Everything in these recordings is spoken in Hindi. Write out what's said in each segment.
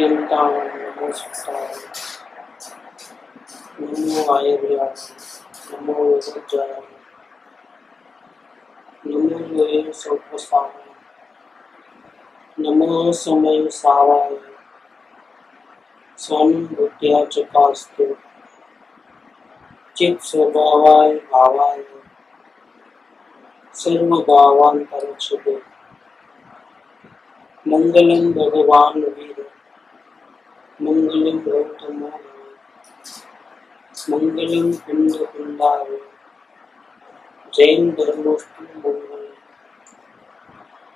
पर्यन्तां नमोऽस्मृताय नमो आयर्याय नमो वज्राय नमो लोये स्वल्पसाराय नमो समय साराय स्वानुभूत्या च कास्तु चित् स्वभावाय भावाय सर्वभावान्तरक्षते मंगलम भगवान वीर मंगलम गौतमो मंगलम कुंद कुंदाय जैन धर्मोस्तु मंगल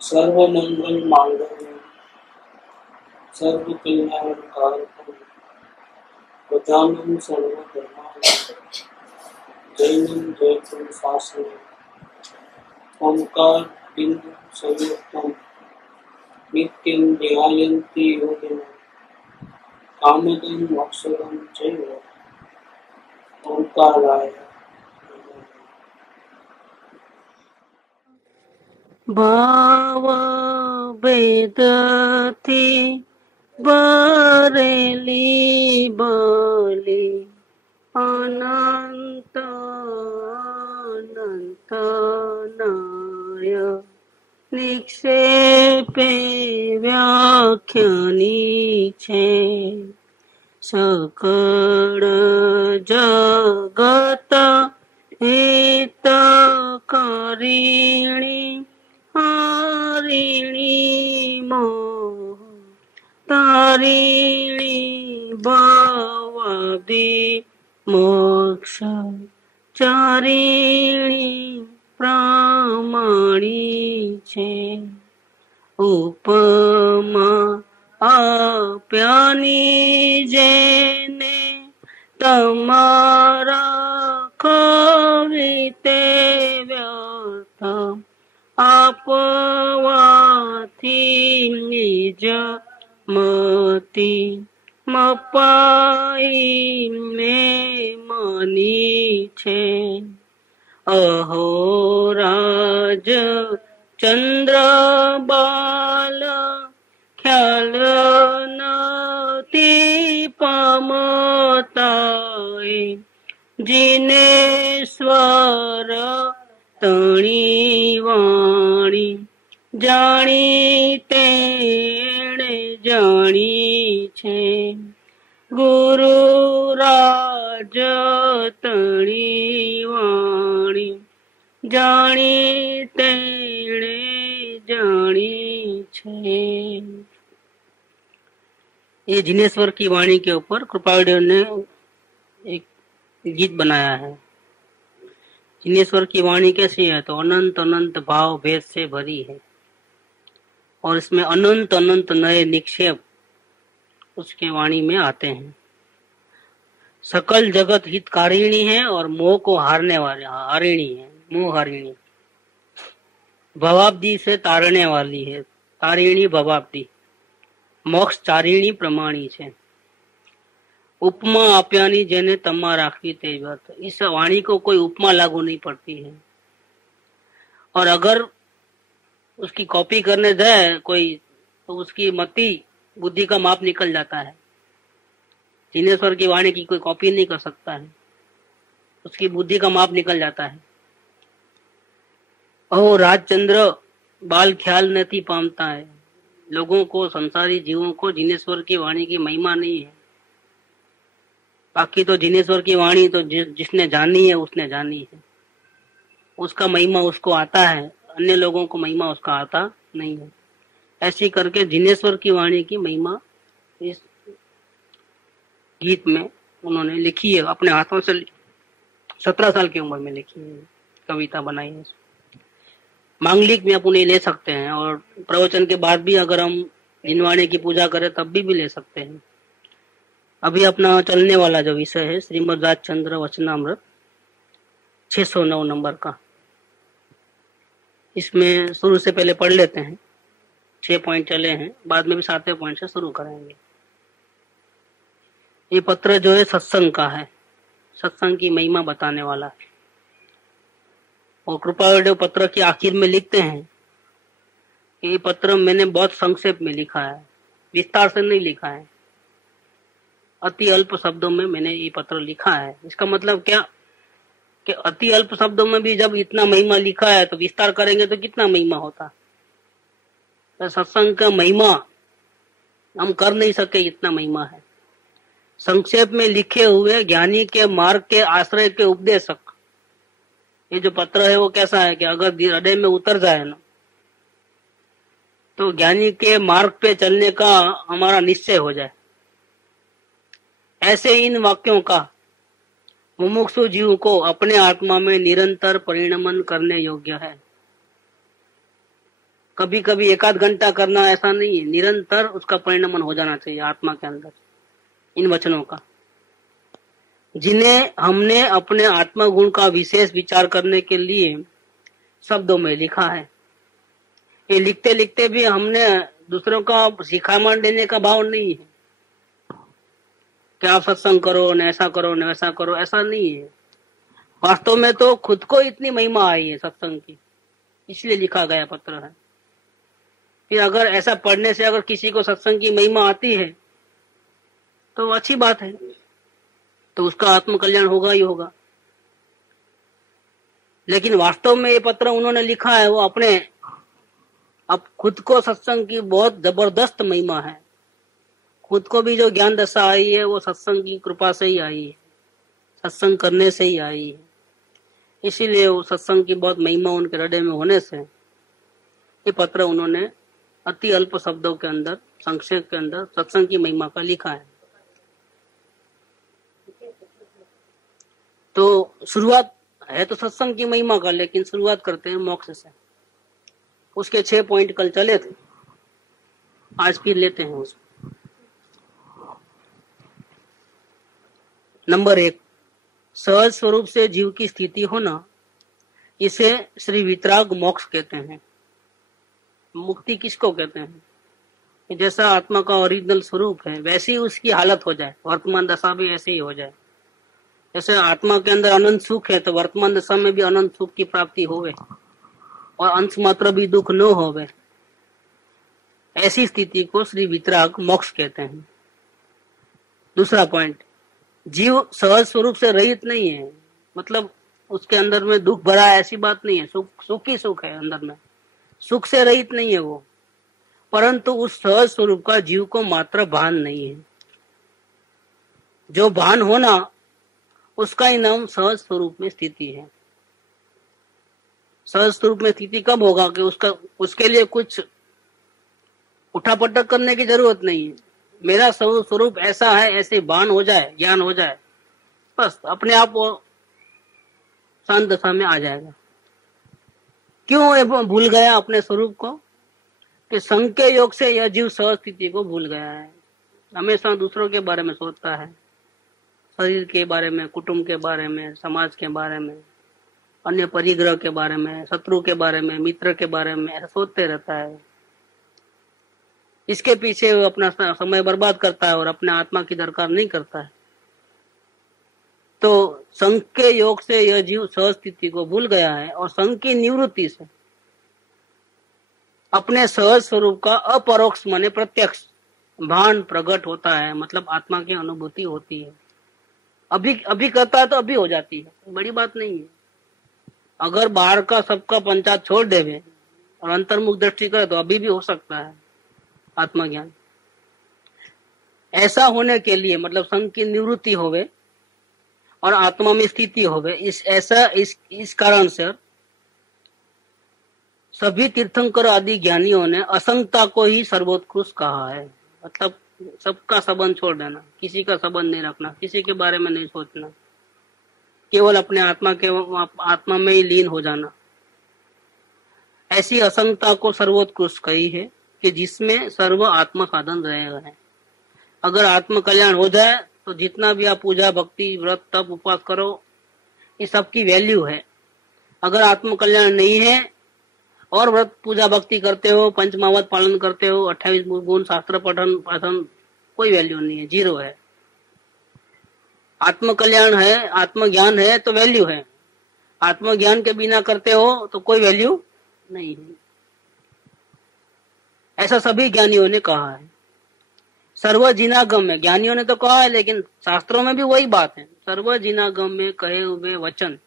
सर्वमंगल मांगल्य सर्व कल्याण कारकम प्रधानम सर्वधर्माय जैनम जयपुर शासन ओंकार बिंदु संयुक्तम नित्यं ध्यायन्ति योगिनः कामदं मोक्षदं चैव ओंकाराय भाव वेदति बरेली बलि अनंत अनंत नाय निक्षेपे व्याख्यानी छे सकळ जगत हित करीणी हरिणी मोह तारिणी भवाब्दी मोक्ष चारिणी प्रामाणी छे उपमा आप्यानी जेने तमारा कविते व्यर्थ आपवाथी निज मती मपाई में मनी छे अहोराज चंद्र बाल ख्याल नती पामताए जिनेश्वर तणी वाणी जाणी तेणे जाणी छे गुरु राज तणी वाणी जानी तेणे जानी छे। ये जिनेश्वर की वाणी के ऊपर कृपाविडियो ने एक गीत बनाया है। जिनेश्वर की वाणी कैसी है तो अनंत अनंत भाव भेद से भरी है और इसमें अनंत अनंत नए निक्षेप उसके वाणी में आते हैं। सकल जगत हितकारिणी है और मोह को हारने वाली हारिणी है, मोह हारिणी। भवाब्दी से तारने वाली है, तारिणी भवाब्दी। मोक्ष चारिणी प्रमाणी छे। उपमा आप्यानी जेने तमा राखवी ते व्यर्थ। इस वाणी को कोई उपमा लागू नहीं पड़ती है और अगर उसकी कॉपी करने जाए कोई तो उसकी मति बुद्धि का माप निकल जाता है। जिनेश्वर की वाणी की कोई कॉपी नहीं कर सकता है, उसकी बुद्धि का माप निकल जाता है। ओ राजचंद्र बाल ख्याल नहीं पामता है। लोगों को, संसारी जीवों को जिनेश्वर की वाणी की महिमा नहीं है। बाकी तो जिनेश्वर की वाणी तो जिसने जानी है उसने जानी है, उसका महिमा उसको आता है, अन्य लोगों को महिमा उसका आता नहीं है। ऐसी करके जिनेश्वर की वाणी की महिमा इस गीत में उन्होंने लिखी है। अपने हाथों से 17 साल की उम्र में लिखी है, कविता बनाई है। मांगलिक में अपन ये ले सकते हैं और प्रवचन के बाद भी अगर हम जिनवाणी की पूजा करें तब भी ले सकते हैं। अभी अपना चलने वाला जो विषय है श्रीमद् राजचंद्र वचनामृत 609 नंबर का, इसमें शुरू से पहले पढ़ लेते हैं। 6 पॉइंट चले हैं, बाद में भी 7वें पॉइंट से शुरू करेंगे। ये पत्र जो है सत्संग का है, सत्संग की महिमा बताने वाला है। और कृपाविडियो पत्र की आखिर में लिखते हैं कि ये पत्र मैंने बहुत संक्षेप में लिखा है, विस्तार से नहीं लिखा है। अति अल्प शब्दों में मैंने ये पत्र लिखा है। इसका मतलब क्या कि अति अल्प शब्दों में भी जब इतना महिमा लिखा है तो विस्तार करेंगे तो कितना महिमा होता। तो सत्संग का महिमा हम कर नहीं सके, इतना महिमा है। संक्षेप में लिखे हुए ज्ञानी के मार्ग के आश्रय के उपदेशक, ये जो पत्र है वो कैसा है कि अगर हृदय में उतर जाए ना तो ज्ञानी के मार्ग पे चलने का हमारा निश्चय हो जाए। ऐसे इन वाक्यों का मुमुक्षु जीव को अपने आत्मा में निरंतर परिणमन करने योग्य है। कभी कभी एक आध घंटा करना ऐसा नहीं है, निरंतर उसका परिणमन हो जाना चाहिए आत्मा के अंदर इन वचनों का, जिन्हें हमने अपने आत्मा गुण का विशेष विचार करने के लिए शब्दों में लिखा है। ये लिखते लिखते भी हमने दूसरों का सिखामान देने का भाव नहीं है कि आप सत्संग करो न ऐसा करो न वैसा करो, ऐसा नहीं है। वास्तव में तो खुद को इतनी महिमा आई है सत्संग की, इसलिए लिखा गया पत्र है। फिर अगर ऐसा पढ़ने से अगर किसी को सत्संग की महिमा आती है तो अच्छी बात है, तो उसका आत्म कल्याण होगा ही होगा। लेकिन वास्तव में ये पत्र उन्होंने लिखा है वो अपने अब खुद को सत्संग की बहुत जबरदस्त महिमा है। खुद को भी जो ज्ञान दशा आई है वो सत्संग की कृपा से ही आई है, सत्संग करने से ही आई है। इसीलिए वो सत्संग की बहुत महिमा उनके हृदय में होने से ये पत्र उन्होंने अति अल्प शब्दों के अंदर, संक्षेप के अंदर सत्संग की महिमा का लिखा है। तो शुरुआत है तो सत्संग की महिमा का, लेकिन शुरुआत करते हैं मोक्ष से। उसके 6 पॉइंट कल चले थे, आज फिर लेते हैं उसको। नंबर 1, सहज स्वरूप से जीव की स्थिति होना, इसे श्री वितराग मोक्ष कहते हैं। मुक्ति किसको कहते हैं? जैसा आत्मा का ओरिजिनल स्वरूप है वैसी उसकी हालत हो जाए, वर्तमान दशा भी ऐसे ही हो जाए। जैसे आत्मा के अंदर अनंत सुख है तो वर्तमान दशा में भी अनंत सुख की प्राप्ति होवे और अंश मात्र भी दुख न होवे, ऐसी स्थिति को श्री वितराग मोक्ष कहते हैं। दूसरा पॉइंट, जीव सहज स्वरूप से रहित नहीं है, मतलब उसके अंदर में दुख भरा है ऐसी बात नहीं है। सुख ही सुख है अंदर में, सुख से रहित नहीं है वो, परंतु उस सहज स्वरूप का जीव को मात्र भान नहीं है। जो भान होना उसका ही नाम सहज स्वरूप में स्थिति है। सहज स्वरूप में स्थिति कब होगा कि उसके लिए कुछ उठापटक करने की जरूरत नहीं है। मेरा स्वरूप ऐसा है, ऐसे भान हो जाए, ज्ञान हो जाए, बस अपने आप वो शांत दशा में आ जाएगा। क्यों ये भूल गया अपने स्वरूप को? कि संग के योग से यह जीव सहज स्थिति को भूल गया है। हमेशा दूसरों के बारे में सोचता है, शरीर के बारे में, कुटुंब के बारे में, समाज के बारे में, अन्य परिग्रह के बारे में, शत्रु के बारे में, मित्र के बारे में, ऐसा सोचते रहता है। इसके पीछे वो अपना समय बर्बाद करता है और अपने आत्मा की दरकार नहीं करता है। तो संग के योग से यह जीव सहज स्थिति को भूल गया है और संग की निवृत्ति से अपने सहज स्वरूप का अपरोक्ष माने प्रत्यक्ष भान प्रकट होता है, मतलब आत्मा की अनुभूति होती है। अभी करता है तो अभी हो जाती है, बड़ी बात नहीं है। अगर बाहर का सबका पंचायत छोड़ देवे और अंतर्मुख दृष्टि करे तो अभी भी हो सकता है आत्मा ज्ञान। ऐसा होने के लिए मतलब संग की निवृत्ति होवे और आत्मा में स्थिति होवे, इस कारण से सभी तीर्थंकर आदि ज्ञानियों ने असंगता को ही सर्वोत्कृष्ट कहा है। मतलब सबका संबंध छोड़ देना, किसी का संबंध नहीं रखना, किसी के बारे में नहीं सोचना, केवल अपने आत्मा में ही लीन हो जाना, ऐसी असंगता को सर्वोत्कृष्ट कही है कि जिसमें सर्व आत्म साधन रहेगा है। अगर आत्म कल्याण हो जाए तो जितना भी आप पूजा भक्ति व्रत तप उपवास करो, ये सबकी वैल्यू है। अगर आत्म कल्याण नहीं है और व्रत पूजा भक्ति करते हो, पंचमावत पालन करते हो, 28 गुण शास्त्र पठन, कोई वैल्यू नहीं है, जीरो है। आत्म कल्याण है, आत्मज्ञान है तो वैल्यू है। आत्मज्ञान के बिना करते हो तो कोई वैल्यू नहीं है। ऐसा सभी ज्ञानियों ने कहा है। सर्वजिनागम में, ज्ञानियों ने तो कहा है लेकिन शास्त्रों में भी वही बात है, सर्वजिनागम में कहे हुए वचन,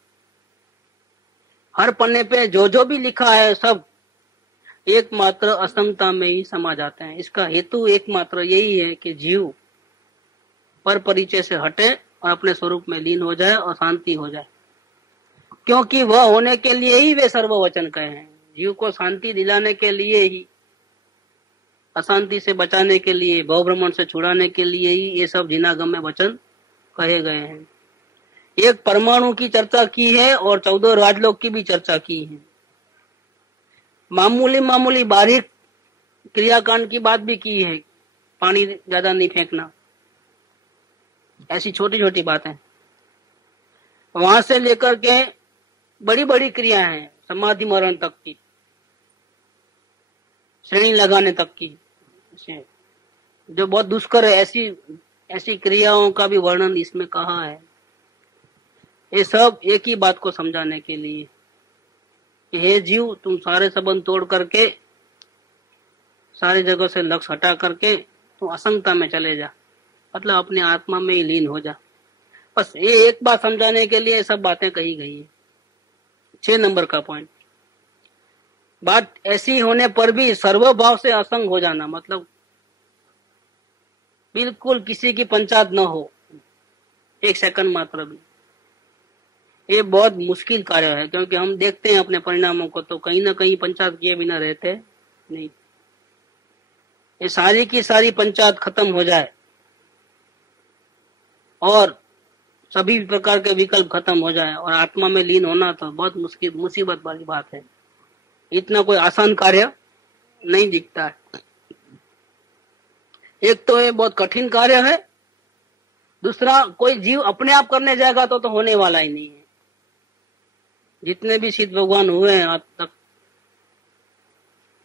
हर पन्ने पे जो जो भी लिखा है सब एकमात्र असंगता में ही समा जाते हैं। इसका हेतु एकमात्र यही है कि जीव पर परिचय से हटे और अपने स्वरूप में लीन हो जाए और शांति हो जाए, क्योंकि वह होने के लिए ही वे सर्ववचन कहे हैं। जीव को शांति दिलाने के लिए ही, अशांति से बचाने के लिए, भवभ्रमण से छुड़ाने के लिए ही ये सब जिनागम में वचन कहे गए हैं। एक परमाणु की चर्चा की है और 14 राजलोक की भी चर्चा की है। मामूली मामूली बारीक क्रियाकांड की बात भी की है, पानी ज्यादा नहीं फेंकना, ऐसी छोटी छोटी बातें। वहां से लेकर के बड़ी बड़ी क्रिया हैं, समाधि मरण तक की, श्रेणी लगाने तक की, जो बहुत दुष्कर है, ऐसी क्रियाओं का भी वर्णन इसमें कहा है। ये सब एक ही बात को समझाने के लिए कि हे जीव, तुम सारे संबंध तोड़ करके, सारी जगह से लक्ष्य हटा करके तुम असंगता में चले जा, मतलब अपने आत्मा में ही लीन हो जा। बस ये एक बात समझाने के लिए सब बातें कही गई है। 6 नंबर का पॉइंट, बात ऐसी होने पर भी सर्वभाव से असंग हो जाना, मतलब बिल्कुल किसी की पंचायत न हो, एक सेकंड मात्र भी। ये बहुत मुश्किल कार्य है, क्योंकि हम देखते हैं अपने परिणामों को तो कहीं ना कहीं पंचायत किए बिना रहते नहीं। ये सारी की सारी पंचायत खत्म हो जाए और सभी प्रकार के विकल्प खत्म हो जाए और आत्मा में लीन होना तो बहुत मुसीबत वाली बात है। इतना कोई आसान कार्य नहीं दिखता है। एक तो ये बहुत कठिन कार्य है, दूसरा कोई जीव अपने आप करने जाएगा तो होने वाला ही नहीं है। जितने भी सिद्ध भगवान हुए हैं आज तक,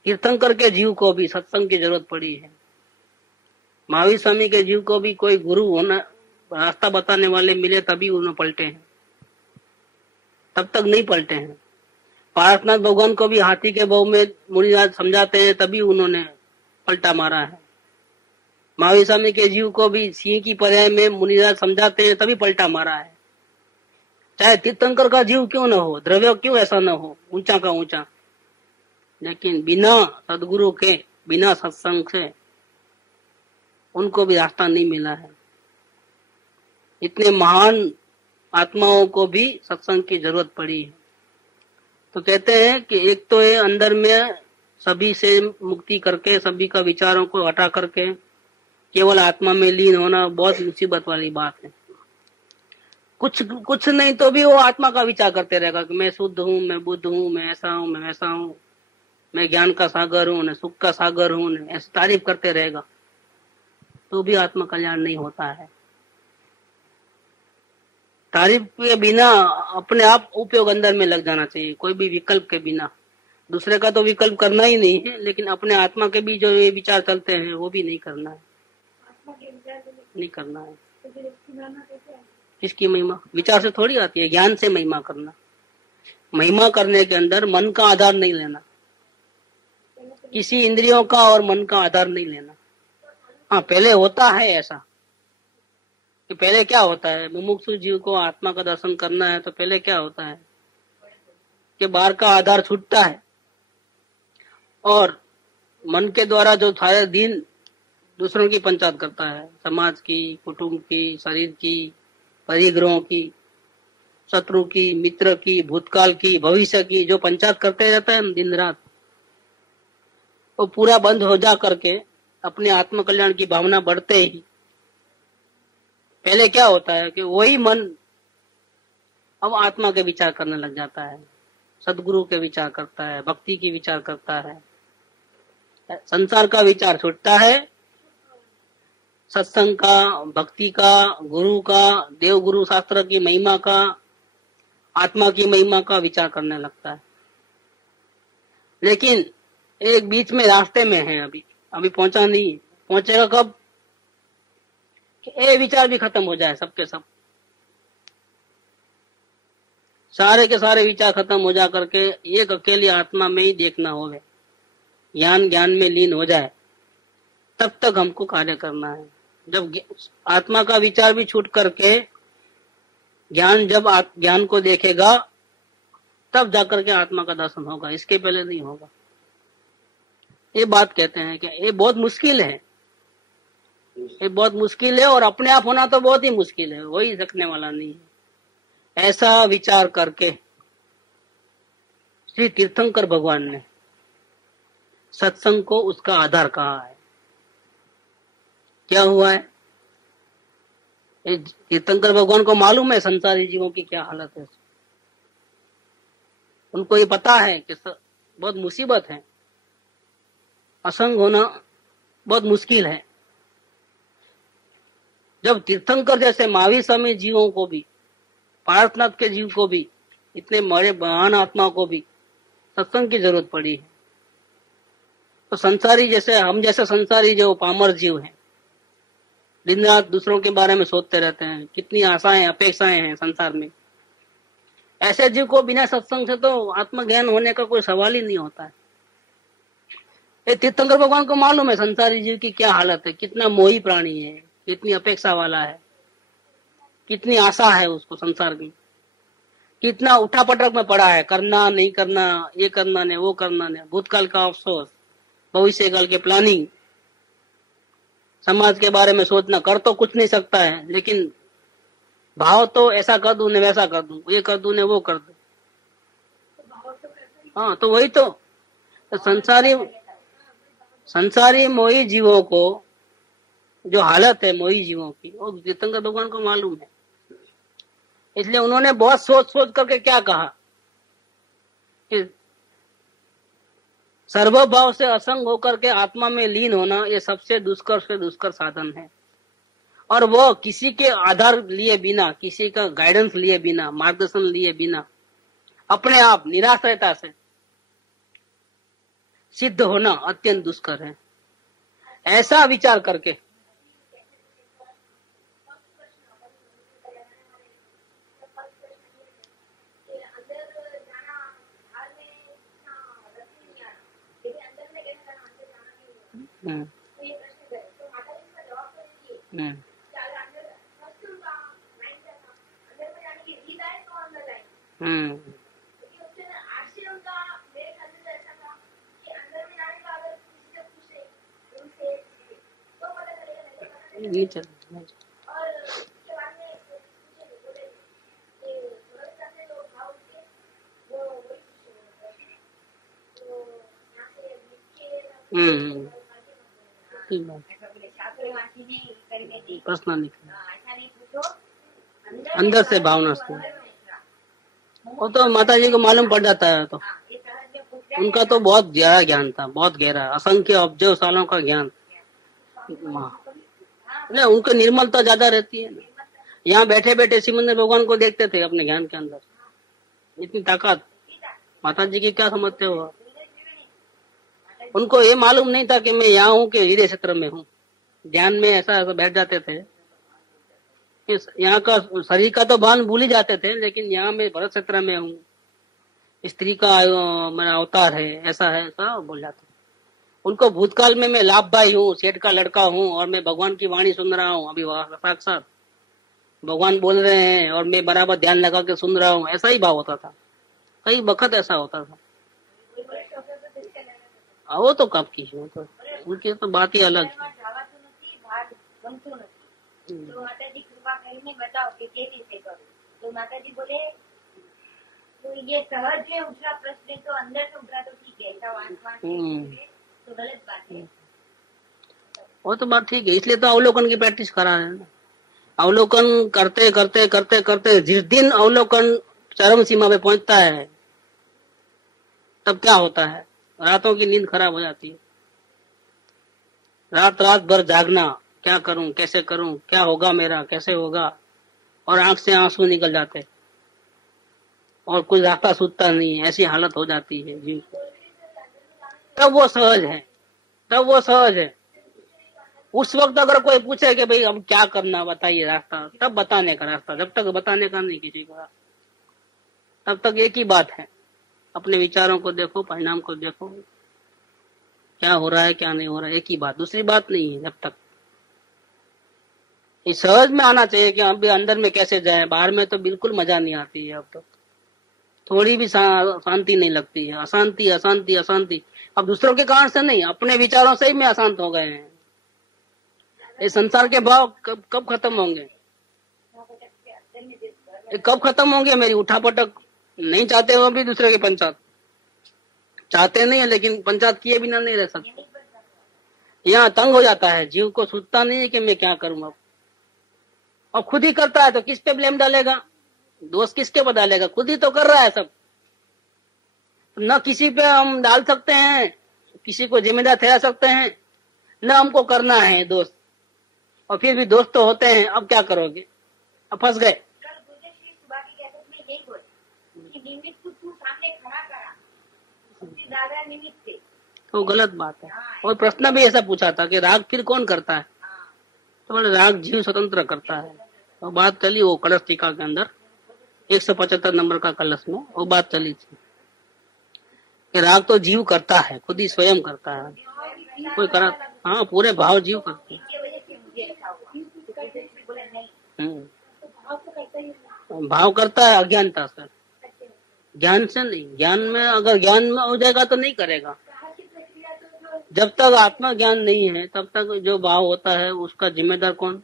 तीर्थंकर के जीव को भी सत्संग की जरूरत पड़ी है। महावीर स्वामी के जीव को भी कोई गुरु होना, रास्ता बताने वाले मिले तभी उन्होंने पलटे हैं, तब तक नहीं पलटे हैं। पारसनाथ भगवान को भी हाथी के बहू में मुनिराज समझाते हैं तभी उन्होंने पलटा मारा है। महावीर स्वामी के जीव को भी सिंह की पर्याय में मुनिराज समझाते हैं तभी पलटा मारा है। चाहे तीर्थंकर का जीव क्यों न हो, द्रव्य क्यों ऐसा न हो, ऊंचा का ऊंचा, लेकिन बिना सदगुरु के, बिना सत्संग से उनको भी रास्ता नहीं मिला है। इतने महान आत्माओं को भी सत्संग की जरूरत पड़ी है। तो कहते हैं कि एक तो ये अंदर में सभी से मुक्ति करके, सभी का विचारों को हटा करके केवल आत्मा में लीन होना बहुत मुसीबत वाली बात है। कुछ नहीं तो भी वो आत्मा का विचार करते रहेगा कि मैं शुद्ध हूँ, मैं बुद्ध हूँ, मैं ऐसा हूँ, मैं वैसा हूँ, मैं ज्ञान का सागर हूँ, मैं सुख का सागर हूँ, ऐसे तारीफ करते रहेगा, तो भी आत्मा कल्याण नहीं होता है। तारीफ के बिना अपने आप उपयोग अंदर में लग जाना चाहिए, कोई भी विकल्प के बिना। दूसरे का तो विकल्प करना ही नहीं है, लेकिन अपने आत्मा के भी जो ये विचार चलते हैं वो भी नहीं करना है, नहीं करना है। किसकी महिमा? विचार से थोड़ी आती है, ज्ञान से महिमा करना। महिमा करने के अंदर मन का आधार नहीं लेना, किसी इंद्रियों का और मन का आधार नहीं लेना। हाँ, पहले होता है ऐसा कि पहले क्या होता है, मुमुक्षु जीव को आत्मा का दर्शन करना है तो पहले क्या होता है कि बाहर का आधार छूटता है और मन के द्वारा जो सारे दिन दूसरों की पंचायत करता है, समाज की, कुटुंब की, शरीर की, परिग्रहों की, शत्रु की, मित्र की, भूतकाल की, भविष्य की, जो पंचायत करते रहता है दिन रात, वो पूरा बंद हो जा करके अपने आत्म कल्याण की भावना बढ़ते ही पहले क्या होता है कि वही मन अब आत्मा के विचार करने लग जाता है, सदगुरु के विचार करता है, भक्ति की विचार करता है, संसार का विचार छूटता है, सत्संग का, भक्ति का, गुरु का, देव गुरु शास्त्र की महिमा का, आत्मा की महिमा का विचार करने लगता है। लेकिन एक बीच में रास्ते में है, अभी पहुंचा नहीं। पहुंचेगा कब कि ये विचार भी खत्म हो जाए, सबके सब, सारे के सारे विचार खत्म हो जा करके एक अकेली आत्मा में ही देखना होवे, ज्ञान में लीन हो जाए, तब तक हमको कार्य करना है। जब आत्मा का विचार भी छूट करके ज्ञान जब ज्ञान को देखेगा तब जाकर के आत्मा का दर्शन होगा, इसके पहले नहीं होगा। ये बात कहते हैं कि ये बहुत मुश्किल है, ये बहुत मुश्किल है, और अपने आप होना तो बहुत ही मुश्किल है, वही रखने वाला नहीं है। ऐसा विचार करके श्री तीर्थंकर भगवान ने सत्संग को उसका आधार कहा है। क्या हुआ है? तीर्थंकर भगवान को मालूम है संसारी जीवों की क्या हालत है। उनको ये पता है कि बहुत मुसीबत है, असंग होना बहुत मुश्किल है। जब तीर्थंकर जैसे महावीर स्वामी जीवों को भी, पार्थनाथ के जीव को भी, इतने बड़े महान आत्मा को भी सत्संग की जरूरत पड़ी है, तो संसारी जैसे हम जैसे संसारी जो पामर जीव हैं, दिन रात दूसरों के बारे में सोचते रहते हैं, कितनी आशाएं अपेक्षाएं हैं संसार में, ऐसे जीव को बिना सत्संग से तो आत्मज्ञान होने का कोई सवाल ही नहीं होता है। ये तीर्थंकर भगवान को मालूम है संसारी जीव की क्या हालत है, कितना मोही प्राणी है, कितनी अपेक्षा वाला है, कितनी आशा है उसको संसार की, कितना उठा पटक में पड़ा है, करना नहीं करना, ये करना नहीं वो करना नहीं, भूतकाल का अफसोस, भविष्य काल के प्लानिंग, समाज के बारे में सोचना। कर तो कुछ नहीं सकता है, लेकिन भाव तो ऐसा कर दूं ने वैसा कर दूं, ये कर दूं ने वो कर दूं। हाँ, तो वही तो संसारी मोही जीवों को जो हालत है मोही जीवों की, वो तीर्थंकर भगवान को मालूम है। इसलिए उन्होंने बहुत सोच करके क्या कहा कि सर्वभाव से असंग होकर के आत्मा में लीन होना ये सबसे दुष्कर से दुष्कर साधन है, और वो किसी के आधार लिए बिना, किसी का गाइडेंस लिए बिना, मार्गदर्शन लिए बिना अपने आप निराश्रयता से सिद्ध होना अत्यंत दुष्कर है। ऐसा विचार करके नहीं चल प्रश्न निकला अंदर से भावना से, वो तो माता जी को मालूम पड़ जाता है। तो उनका तो बहुत गहरा ज्ञान था, बहुत गहरा, असंख्य अब्जों सालों का ज्ञान। नहीं, उनको निर्मलता ज्यादा रहती है ना। यहाँ बैठे बैठे सिमंदर भगवान को देखते थे अपने ज्ञान के अंदर, इतनी ताकत। माता जी की क्या समझते हो? उनको ये मालूम नहीं था कि मैं यहाँ हूँ कि हृदय क्षेत्र में हूँ। ध्यान में ऐसा बैठ जाते थे कि यहाँ का शरीर का तो भान भूल ही जाते थे, लेकिन यहाँ मैं भरत क्षेत्र में हूँ, स्त्री का मेरा अवतार है, ऐसा है, ऐसा बोल जाते। उनको भूतकाल में मैं लाभ भाई हूँ, सेठ का लड़का हूँ, और मैं भगवान की वाणी सुन रहा हूँ, अभी साक्षात भगवान बोल रहे हैं और मैं बराबर ध्यान लगा के सुन रहा हूँ, ऐसा ही भाव होता था। कई वक्त ऐसा होता था। वो तो कब की, वो तो उनकी तो बात ही अलग है। तो माता जी कृपा કરીને बताओ कि कैसे करो। तो माता जी बोले तो ये सहज में उठा प्रश्न तो अंदर से उठा तो ठीक है, ऐसा तो गलत बात है। वो तो बात ठीक है, इसलिए तो अवलोकन की प्रैक्टिस करा है ना। अवलोकन करते करते करते करते जिस दिन अवलोकन चरम सीमा पे पहुंचता है, तब क्या होता है? रातों की नींद खराब हो जाती है। रात रात भर जागना, क्या करूं, कैसे करूं, क्या होगा मेरा, कैसे होगा, और आंख से आंसू निकल जाते और कुछ रास्ता सूझता नहीं, ऐसी हालत हो जाती है जीव को। तब वो सहज है, तब वो सहज है। उस वक्त अगर कोई पूछे कि भाई अब क्या करना, बताइए रास्ता, तब बताने का रास्ता। जब तक बताने का नहीं किसी को, तब तक एक ही बात है, अपने विचारों को देखो, परिणाम को देखो, क्या हो रहा है क्या नहीं हो रहा है, एक ही बात, दूसरी बात नहीं है। जब तक ये सहज में आना चाहिए कि हम भी अंदर में कैसे जाए, बाहर में तो बिल्कुल मजा नहीं आती है। अब तो थोड़ी भी शांति नहीं लगती है, अशांति अशांति अशांति। अब दूसरों के कारण से नहीं, अपने विचारों से ही में अशांत हो गए हैं। ये संसार के भाव कब खत्म होंगे, ये कब खत्म होंगे? मेरी उठापटक नहीं चाहते हो भी दूसरे के पंचायत, चाहते नहीं है लेकिन पंचायत किए बिना नहीं रह सकते। यहाँ तंग हो जाता है जीव को, सोचता नहीं है कि मैं क्या करूं अब खुद ही करता है तो किस पे ब्लेम डालेगा, दोष किसके पर डालेगा? खुद ही तो कर रहा है सब। न किसी पे हम डाल सकते हैं, किसी को जिम्मेदार ठहरा सकते हैं, न हमको करना है दोस्त, और फिर भी दोस्त तो होते हैं। अब क्या करोगे? अब फंस गए। तो गलत बात है। और प्रश्न भी ऐसा पूछा था कि राग फिर कौन करता है, तो बोले राग जीव स्वतंत्र करता है। तो बात चली वो कलश टीका के अंदर 175 नंबर का कलश में वो बात चली थी कि राग तो जीव करता है, खुद ही स्वयं करता है, कोई करा। हाँ, पूरे भाव जीव करते हैं। भाव करता है अज्ञानता से, ज्ञान से नहीं। ज्ञान में अगर ज्ञान में हो जाएगा तो नहीं करेगा। जब तक आत्मा ज्ञान नहीं है तब तक जो भाव होता है उसका जिम्मेदार कौन?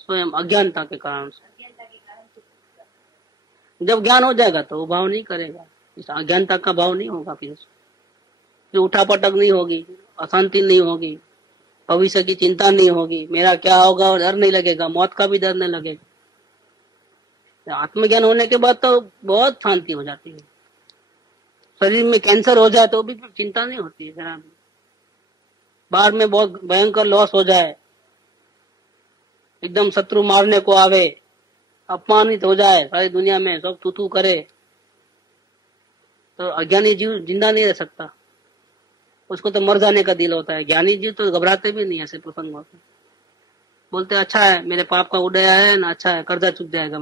स्वयं, अज्ञानता के कारण से। जब ज्ञान हो जाएगा तो वो भाव नहीं करेगा, इस अज्ञानता का भाव नहीं होगा। फिर जो उठापटक नहीं होगी, अशांति नहीं होगी, भविष्य की चिंता नहीं होगी, मेरा क्या होगा और डर नहीं लगेगा, मौत का भी डर नहीं लगेगा। आत्मज्ञान होने के बाद तो बहुत शांति हो जाती है। शरीर में कैंसर हो जाए तो भी चिंता नहीं होती है जरा भी। बाहर में बहुत भयंकर लॉस हो जाए, एकदम शत्रु मारने को आवे, अपमानित हो जाए, सारी दुनिया में सब तू करे, तो अज्ञानी जीव जिंदा नहीं रह सकता। उसको तो मर जाने का दिल होता है। ज्ञानी जीव तो घबराते भी नहीं, ऐसे प्रसंग होते। बोलते अच्छा है मेरे पाप का उदया है ना, अच्छा है कर्जा चुक जाएगा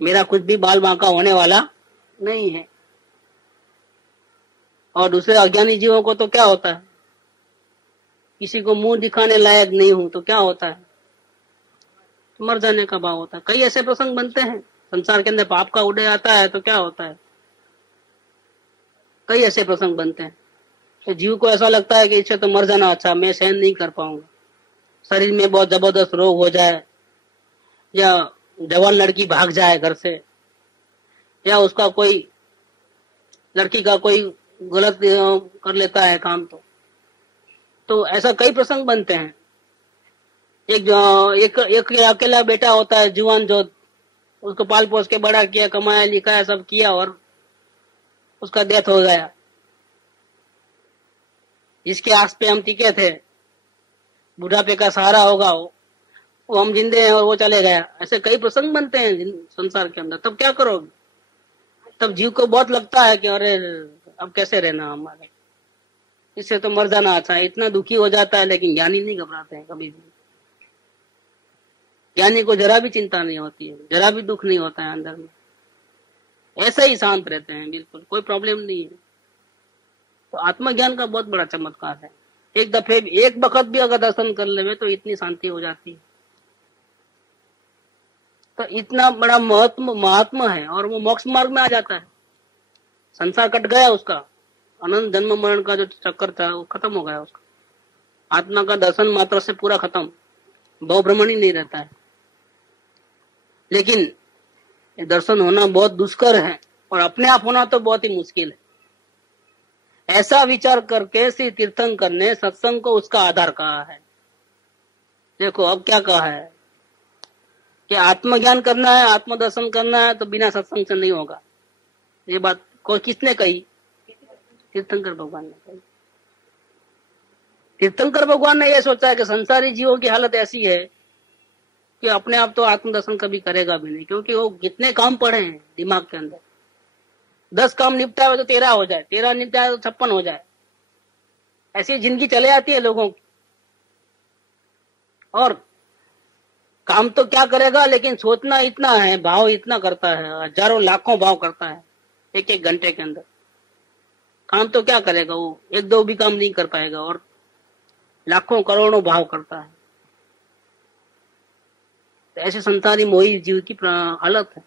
मेरा कुछ भी बाल बांका होने वाला नहीं है। और दूसरे अज्ञानी जीवों को तो क्या होता है, किसी को मुंह दिखाने लायक नहीं हूं तो क्या होता है, मर जाने का भाव होता है। कई ऐसे प्रसंग बनते हैं संसार के अंदर, पाप का उदय आता है तो क्या होता है, कई ऐसे प्रसंग बनते हैं। तो जीव को ऐसा लगता है कि इससे तो मर जाना अच्छा, मैं सहन नहीं कर पाऊंगा। शरीर में बहुत जबरदस्त रोग हो जाए, या जवान लड़की भाग जाए घर से, या उसका कोई लड़की का कोई गलत कर लेता है काम, तो ऐसा कई प्रसंग बनते हैं। एक अकेला बेटा होता है जुआन, जो उसको पाल पोस के बड़ा किया, कमाया लिखाया सब किया, और उसका डेथ हो गया। जिसके आस पे हम टिके थे, बुढ़ापे का सहारा होगा वो हम जिंदे हैं और वो चले गया। ऐसे कई प्रसंग बनते हैं संसार के अंदर। तब क्या करोगे? तब जीव को बहुत लगता है कि अरे अब कैसे रहना हमारे, इससे तो मर जाना अच्छा है। इतना दुखी हो जाता है। लेकिन ज्ञानी नहीं घबराते हैं कभी भी। ज्ञानी को जरा भी चिंता नहीं होती है, जरा भी दुख नहीं होता है अंदर में, ऐसे ही शांत रहते हैं, बिल्कुल कोई प्रॉब्लम नहीं है। तो आत्मज्ञान का बहुत बड़ा चमत्कार है। एक दफे एक वक्त भी अगर दर्शन कर ले तो इतनी शांति हो जाती है। तो इतना बड़ा महात्मा है, और वो मोक्ष मार्ग में आ जाता है। संसार कट गया उसका, अनंत जन्म मरण का जो चक्कर था वो खत्म हो गया उसका। आत्मा का दर्शन मात्र से पूरा खत्म, बहुभ्रमण ही नहीं रहता है। लेकिन दर्शन होना बहुत दुष्कर है, और अपने आप होना तो बहुत ही मुश्किल है। ऐसा विचार करके श्री तीर्थंकर ने सत्संग को उसका आधार कहा है। देखो अब क्या कहा है कि आत्मज्ञान करना है, आत्मदर्शन करना है तो बिना सत्संग से नहीं होगा। ये बात को किसने कही? तीर्थंकर भगवान ने कही। तीर्थंकर भगवान ने यह सोचा है कि संसारी जीवों की हालत ऐसी है कि अपने आप तो आत्मदर्शन कभी करेगा भी नहीं, क्योंकि वो कितने काम पड़े हैं दिमाग के अंदर। 10 काम निपटाए तो 13 हो जाए, 13 निपटाए तो 56 हो जाए। ऐसी जिंदगी चले जाती है लोगों की। और काम तो क्या करेगा, लेकिन सोचना इतना है, भाव इतना करता है, हजारों लाखों भाव करता है एक एक घंटे के अंदर। काम तो क्या करेगा, वो एक दो भी काम नहीं कर पाएगा और लाखों करोड़ों भाव करता है। तो ऐसे संसारी मोही जीव की हालत है।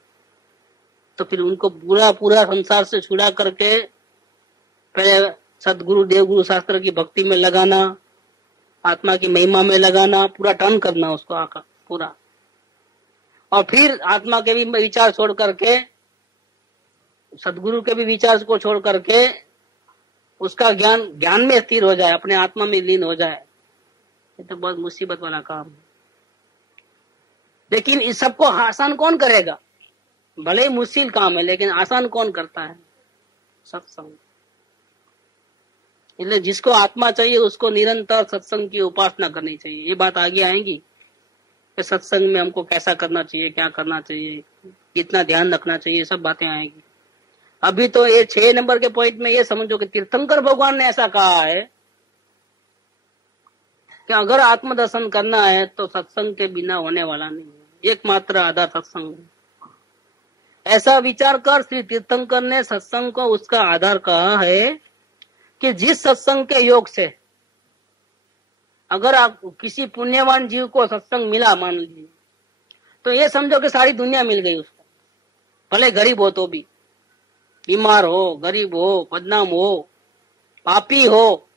तो फिर उनको पूरा पूरा संसार से छुड़ा करके पहले सदगुरु देवगुरु शास्त्र की भक्ति में लगाना, आत्मा की महिमा में लगाना, पूरा टर्न करना उसको आकर पूरा, और फिर आत्मा के भी विचार छोड़ करके, सदगुरु के भी विचार को छोड़ करके उसका ज्ञान में स्थिर हो जाए, अपने आत्मा में लीन हो जाए। ये तो बहुत मुसीबत वाला काम है। लेकिन इस सबको आसान कौन करेगा? भले ही मुश्किल काम है लेकिन आसान कौन करता है? सत्संग। इसलिए जिसको आत्मा चाहिए उसको निरंतर सत्संग की उपासना करनी चाहिए। ये बात आगे आएगी कि सत्संग में हमको कैसा करना चाहिए, क्या करना चाहिए, कितना ध्यान रखना चाहिए, सब बातें आएगी। अभी तो ये 6 नंबर के पॉइंट में ये समझो कि तीर्थंकर भगवान ने ऐसा कहा है कि अगर आत्मदर्शन करना है तो सत्संग के बिना होने वाला नहीं है, एकमात्र आधार सत्संग है। ऐसा विचार कर श्री तीर्थंकर ने सत्संग को उसका आधार कहा है कि जिस सत्संग के योग से अगर आप किसी पुण्यवान जीव को सत्संग मिला, मान लीजिए, तो ये समझो कि सारी दुनिया मिल गई उसको, भले गरीब हो तो भी, बीमार हो, गरीब हो, बदनाम हो, पापी हो,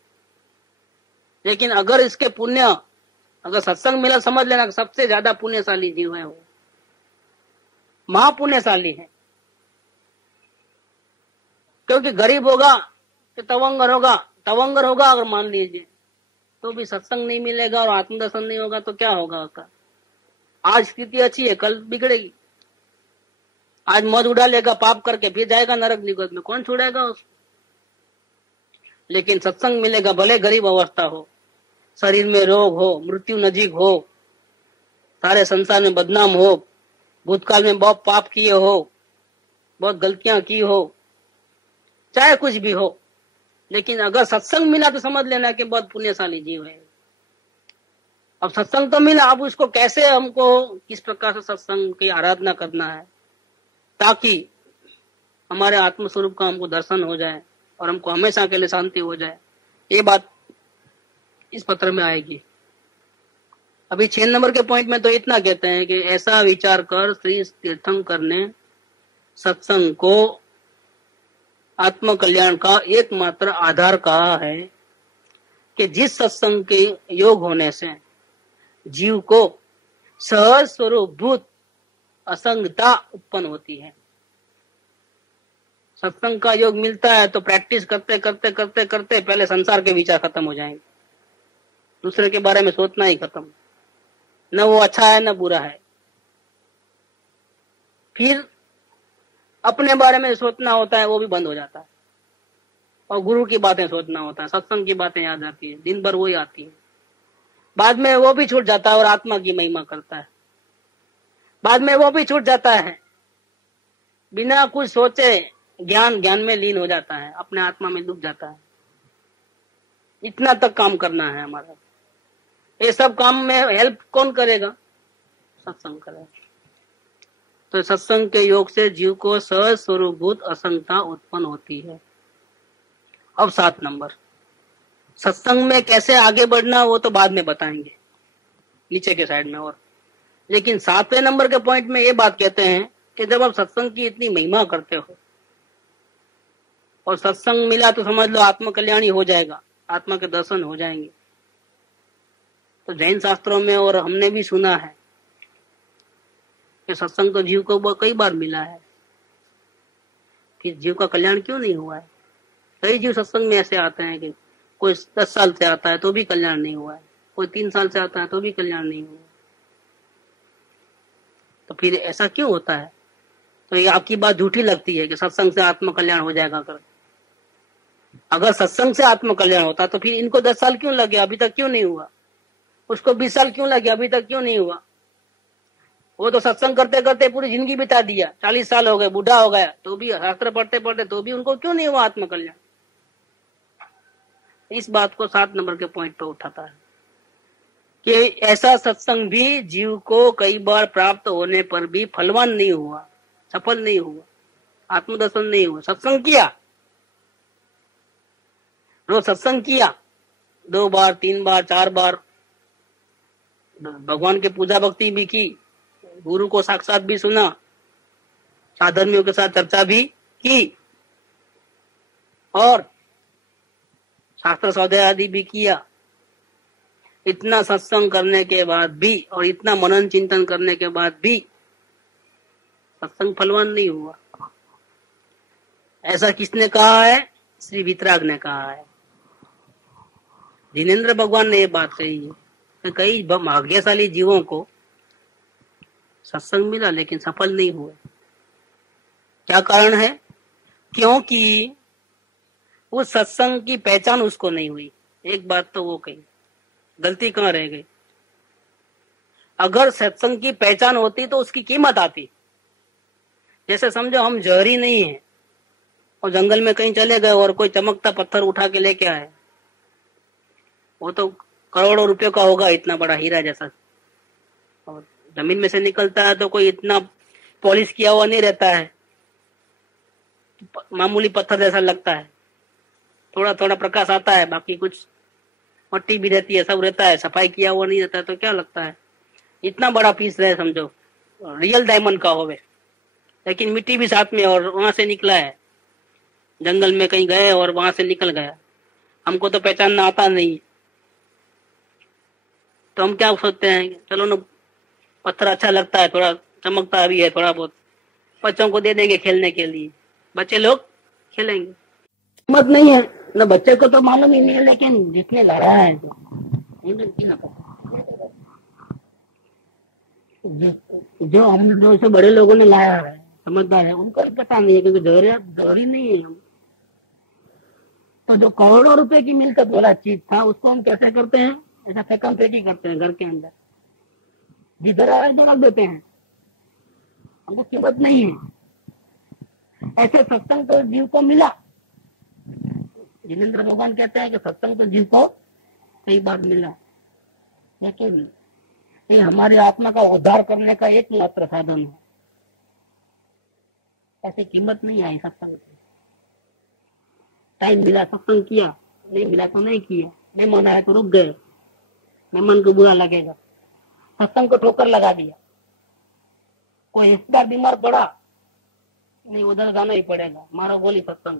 लेकिन अगर इसके पुण्य, अगर सत्संग मिला, समझ लेना सबसे ज्यादा पुण्यशाली जीव है वो, महापुण्यशाली है। क्योंकि गरीब होगा तो तवंगर होगा अगर मान लीजिए, तो भी सत्संग नहीं मिलेगा और आत्मदर्शन नहीं होगा तो क्या होगा उसका? आज स्थिति अच्छी है, कल बिगड़ेगी। आज मौज उड़ा लेगा पाप करके, फिर जाएगा नरक निगत में, कौन छोड़ेगा उसको? लेकिन सत्संग मिलेगा, भले गरीब अवस्था हो, शरीर में रोग हो, मृत्यु नजीक हो, सारे संसार में बदनाम हो, भूतकाल में बहुत पाप किए हो, बहुत गलतियां की हो, चाहे कुछ भी हो, लेकिन अगर सत्संग मिला तो समझ लेना कि बहुत पुण्यशाली जीव है। अब सत्संग तो मिला, अब उसको कैसे, हमको किस प्रकार से सत्संग की आराधना करना है ताकि हमारे आत्मस्वरूप का हमको दर्शन हो जाए और हमको हमेशा के लिए शांति हो जाए, ये बात इस पत्र में आएगी। अभी 6 नंबर के पॉइंट में तो इतना कहते हैं कि ऐसा विचार कर श्री तीर्थंकर ने सत्संग को आत्म कल्याण का एकमात्र आधार कहा है कि जिस सत्संग के योग होने से जीव को सहज स्वरूप भूत असंगता उत्पन्न होती है। सत्संग का योग मिलता है तो प्रैक्टिस करते करते करते करते पहले संसार के विचार खत्म हो जाएंगे, दूसरे के बारे में सोचना ही खत्म, न वो अच्छा है न बुरा है। फिर अपने बारे में सोचना होता है, वो भी बंद हो जाता है, और गुरु की बातें सोचना होता है, सत्संग की बातें याद आती है, दिन भर वही आती है। बाद में वो भी छूट जाता है और आत्मा की महिमा करता है, बाद में वो भी छूट जाता है, बिना कुछ सोचे ज्ञान में लीन हो जाता है, अपने आत्मा में डूब जाता है। इतना तक काम करना है हमारा। ये सब काम में हेल्प कौन करेगा? सत्संग करेगा। तो सत्संग के योग से जीव को सहज स्वरूपभूत असंगता उत्पन्न होती है। अब 7 नंबर, सत्संग में कैसे आगे बढ़ना वो तो बाद में बताएंगे नीचे के साइड में। और लेकिन 7वें नंबर के पॉइंट में ये बात कहते हैं कि जब आप सत्संग की इतनी महिमा करते हो और सत्संग मिला तो समझ लो आत्म कल्याणी हो जाएगा, आत्मा के दर्शन हो जाएंगे। तो जैन शास्त्रों में और हमने भी सुना है कि सत्संग तो जीव को कई बार मिला है, फिर जीव का कल्याण क्यों नहीं हुआ है? कई जीव सत्संग में ऐसे आते हैं कि कोई 10 साल से आता है तो भी कल्याण नहीं हुआ है, कोई 3 साल से आता है तो भी कल्याण नहीं हुआ। तो फिर ऐसा क्यों होता है? तो ये आपकी बात झूठी लगती है कि सत्संग से आत्म कल्याण हो जाएगा कर। अगर सत्संग से आत्म कल्याण होता तो फिर इनको 10 साल क्यों लगे, अभी तक क्यों नहीं हुआ? उसको 20 साल क्यों लगे, अभी तक क्यों नहीं हुआ? वो तो सत्संग करते करते पूरी जिंदगी बिता दिया, 40 साल हो गए, बूढ़ा हो गया, तो भी शास्त्र पढ़ते पढ़ते तो भी उनको क्यों नहीं हुआ आत्म कल्याण? इस बात को 7 नंबर के पॉइंट पे उठाता है कि ऐसा सत्संग भी जीव को कई बार प्राप्त होने पर भी फलवान नहीं हुआ, सफल नहीं हुआ, आत्मदर्शन नहीं हुआ। सत्संग किया रोज सत्संग किया, 2 बार 3 बार 4 बार, भगवान की पूजा भक्ति भी की, गुरु को साक्षात भी सुना, साधर्मियों के साथ चर्चा भी की और शास्त्र स्वाध्याय आदि भी किया। इतना सत्संग करने के बाद भी और इतना मनन चिंतन करने के बाद भी सत्संग फलवान नहीं हुआ। ऐसा किसने कहा है? श्री वितराग ने कहा है। जिनेन्द्र भगवान ने ये बात कही है कि कई भाग्यशाली जीवों को सत्संग मिला लेकिन सफल नहीं हुए। क्या कारण है? क्योंकि उस सत्संग की पहचान उसको नहीं हुई। एक बात तो वो कही, गलती कहाँ रह गई? अगर सत्संग की पहचान होती तो उसकी कीमत आती। जैसे समझो हम जहरी नहीं है और जंगल में कहीं चले गए और कोई चमकता पत्थर उठा के लेके आए, वो तो करोड़ों रुपयों का होगा, इतना बड़ा हीरा जैसा, और जमीन में से निकलता है तो कोई इतना पॉलिश किया हुआ नहीं रहता है, मामूली पत्थर जैसा लगता है, थोड़ा थोड़ा प्रकाश आता है, बाकी कुछ मट्टी भी रहती है, सब रहता है, सफाई किया हुआ नहीं रहता है, तो क्या लगता है इतना बड़ा पीस रहे, समझो रियल डायमंड का होवे, लेकिन मिट्टी भी साथ में और वहां से निकला है, जंगल में कहीं गए और वहां से निकल गया, हमको तो पहचानना आता नहीं, तो हम क्या सोचते हैं, चलो ना पत्थर अच्छा लगता है, थोड़ा चमकता भी है, थोड़ा बहुत बच्चों को दे देंगे खेलने के लिए, बच्चे लोग खेलेंगे। हिम्मत नहीं है ना, बच्चे को तो मालूम ही नहीं है, लेकिन जिसने लड़ा है जो हम जो से बड़े लोगों ने लाया है, समझदार है, उनको पता नहीं है, क्योंकि जहरी नहीं है हम। तो जो करोड़ों रुपए की मिलकत वाला चीज था उसको हम कैसे करते हैं? ऐसा फेंकम फेंकी करते हैं घर के अंदर, जिधर आए रख देते हैं, हमको कीमत नहीं है। ऐसे सत्संग तो जीव को मिला। जिनेन्द्र भगवान कहते हैं कि सत्संग तो जीव को कई बार मिला, लेकिन ये हमारी आत्मा का उद्धार करने का एक मात्र साधन है। ऐसी कीमत नहीं आई सत्संग की। टाइम मिला सत्संग किया, नहीं मिला तो नहीं किया, नहीं माना है तो रुक गए, मेहमान को बुरा लगेगा, सत्संग को ठोकर लगा दिया। कोई रिश्तेदार बीमार पड़ा, नहीं उधर जाना ही पड़ेगा, मारो गोली सत्संग,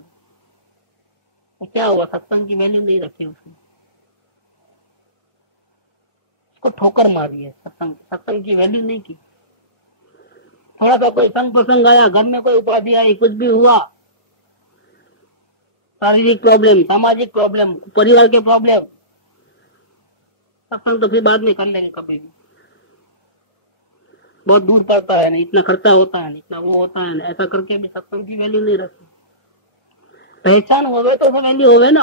तो क्या हुआ? सत्संग की वैल्यू नहीं रखी उसने, उसको ठोकर मारी है, सत्संग की वैल्यू नहीं की। थोड़ा सा कोई संग प्रसंग आया, घर में कोई उपाधि आई, कुछ भी हुआ, शारीरिक प्रॉब्लम, सामाजिक प्रॉब्लम, परिवार के प्रॉब्लम, सत्संग तो फिर बाद में कर लेंगे कभी भी, बहुत दूर पड़ता है ना, इतना खर्चा होता है, इतना वो होता है ना, ऐसा करके भी सत्संग की वैल्यू नहीं रखती। पहचान होवे तो वैल्यू होवे ना।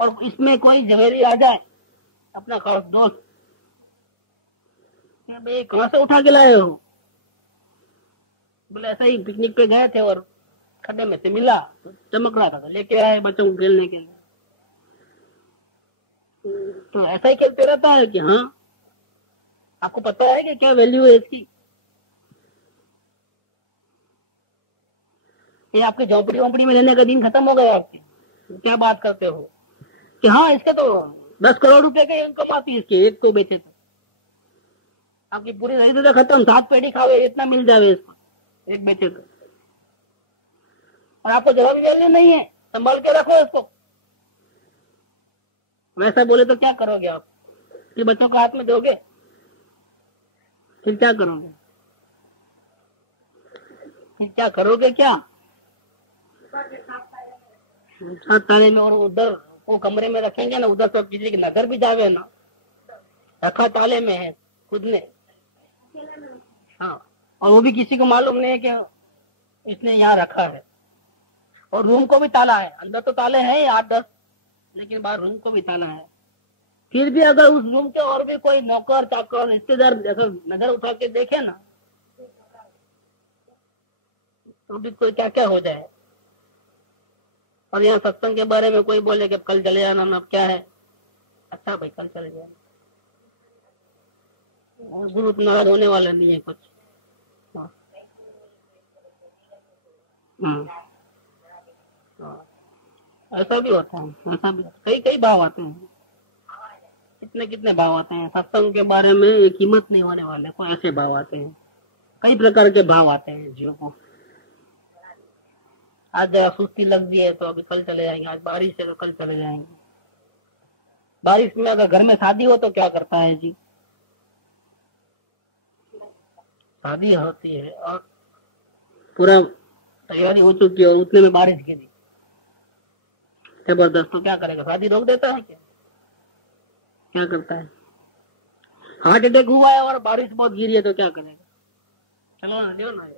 और इसमें कोई जवेरी आ जाए, अपना खास दोस्त, भाई कहाँ से उठा के लाए हो? बोले ऐसा ही पिकनिक पे गए थे और खड्डे में से मिला, तो चमक रहा था, तो लेके आए बच्चों को खेलने के लिए। तो ऐसा ही खेलते रहता है कि हाँ, आपको पता है कि क्या वैल्यू है इसकी? ये आपके झोपड़ी वोपड़ी में रहने का दिन खत्म हो गया आपके, क्या बात करते हो कि हाँ इसके तो 10 करोड़ रुपए के इनकम आती है, इसके एक को बेचे तो आपकी पूरी जिंदगी खत्म, 7 पेटी खावे इतना मिल जावे इसको, एक बेचे तो, और आपको जरा भी वैल्यू नहीं है, संभाल के रखो इसको। वैसा बोले तो क्या करोगे आप? कि बच्चों को हाथ में दोगे? फिर क्या करोगे? क्या करोगे? क्या सात ताले में, और उधर वो कमरे में रखेंगे ना, उधर तो किसी की नजर भी जावे ना, रखा ताले में है खुद ने, हाँ, और वो भी किसी को मालूम नहीं है कि इसने यहाँ रखा है। और रूम को भी ताला है, अंदर तो ताले हैं 8-10, लेकिन बाहर रूम को भी ताला है। फिर भी अगर उस रूम के और भी कोई नौकर चाकर रिश्तेदार नजर उठा के देखे ना, तो भी कोई क्या क्या हो जाए। और यहाँ सत्संग के बारे में कोई बोले कि कल चले जाना, अब क्या है, अच्छा भाई कल चले जाना, गुरु नाराज होने वाला नहीं है कुछ। ऐसा भी होता है, ऐसा भी कई कई भाव आते हैं, कितने कितने भाव आते हैं सत्संग के बारे में, ये कीमत नहीं होने वाले को ऐसे भाव आते हैं, कई प्रकार के भाव आते हैं जीव को। आज जरा सुस्ती लग गई है तो अभी कल चले जाएंगे, आज बारिश है तो कल चले जाएंगे। बारिश में अगर घर में शादी हो तो क्या करता है जी, शादी होती है और पूरा तैयारी हो चुकी है और उतने में बारिश गिरी जबरदस्त, तो क्या करेगा, शादी रोक देता है क्या करता है? हार्ट अटैक हुआ है और बारिश बहुत गिरी है तो क्या करेगा, चलो ना दो ना,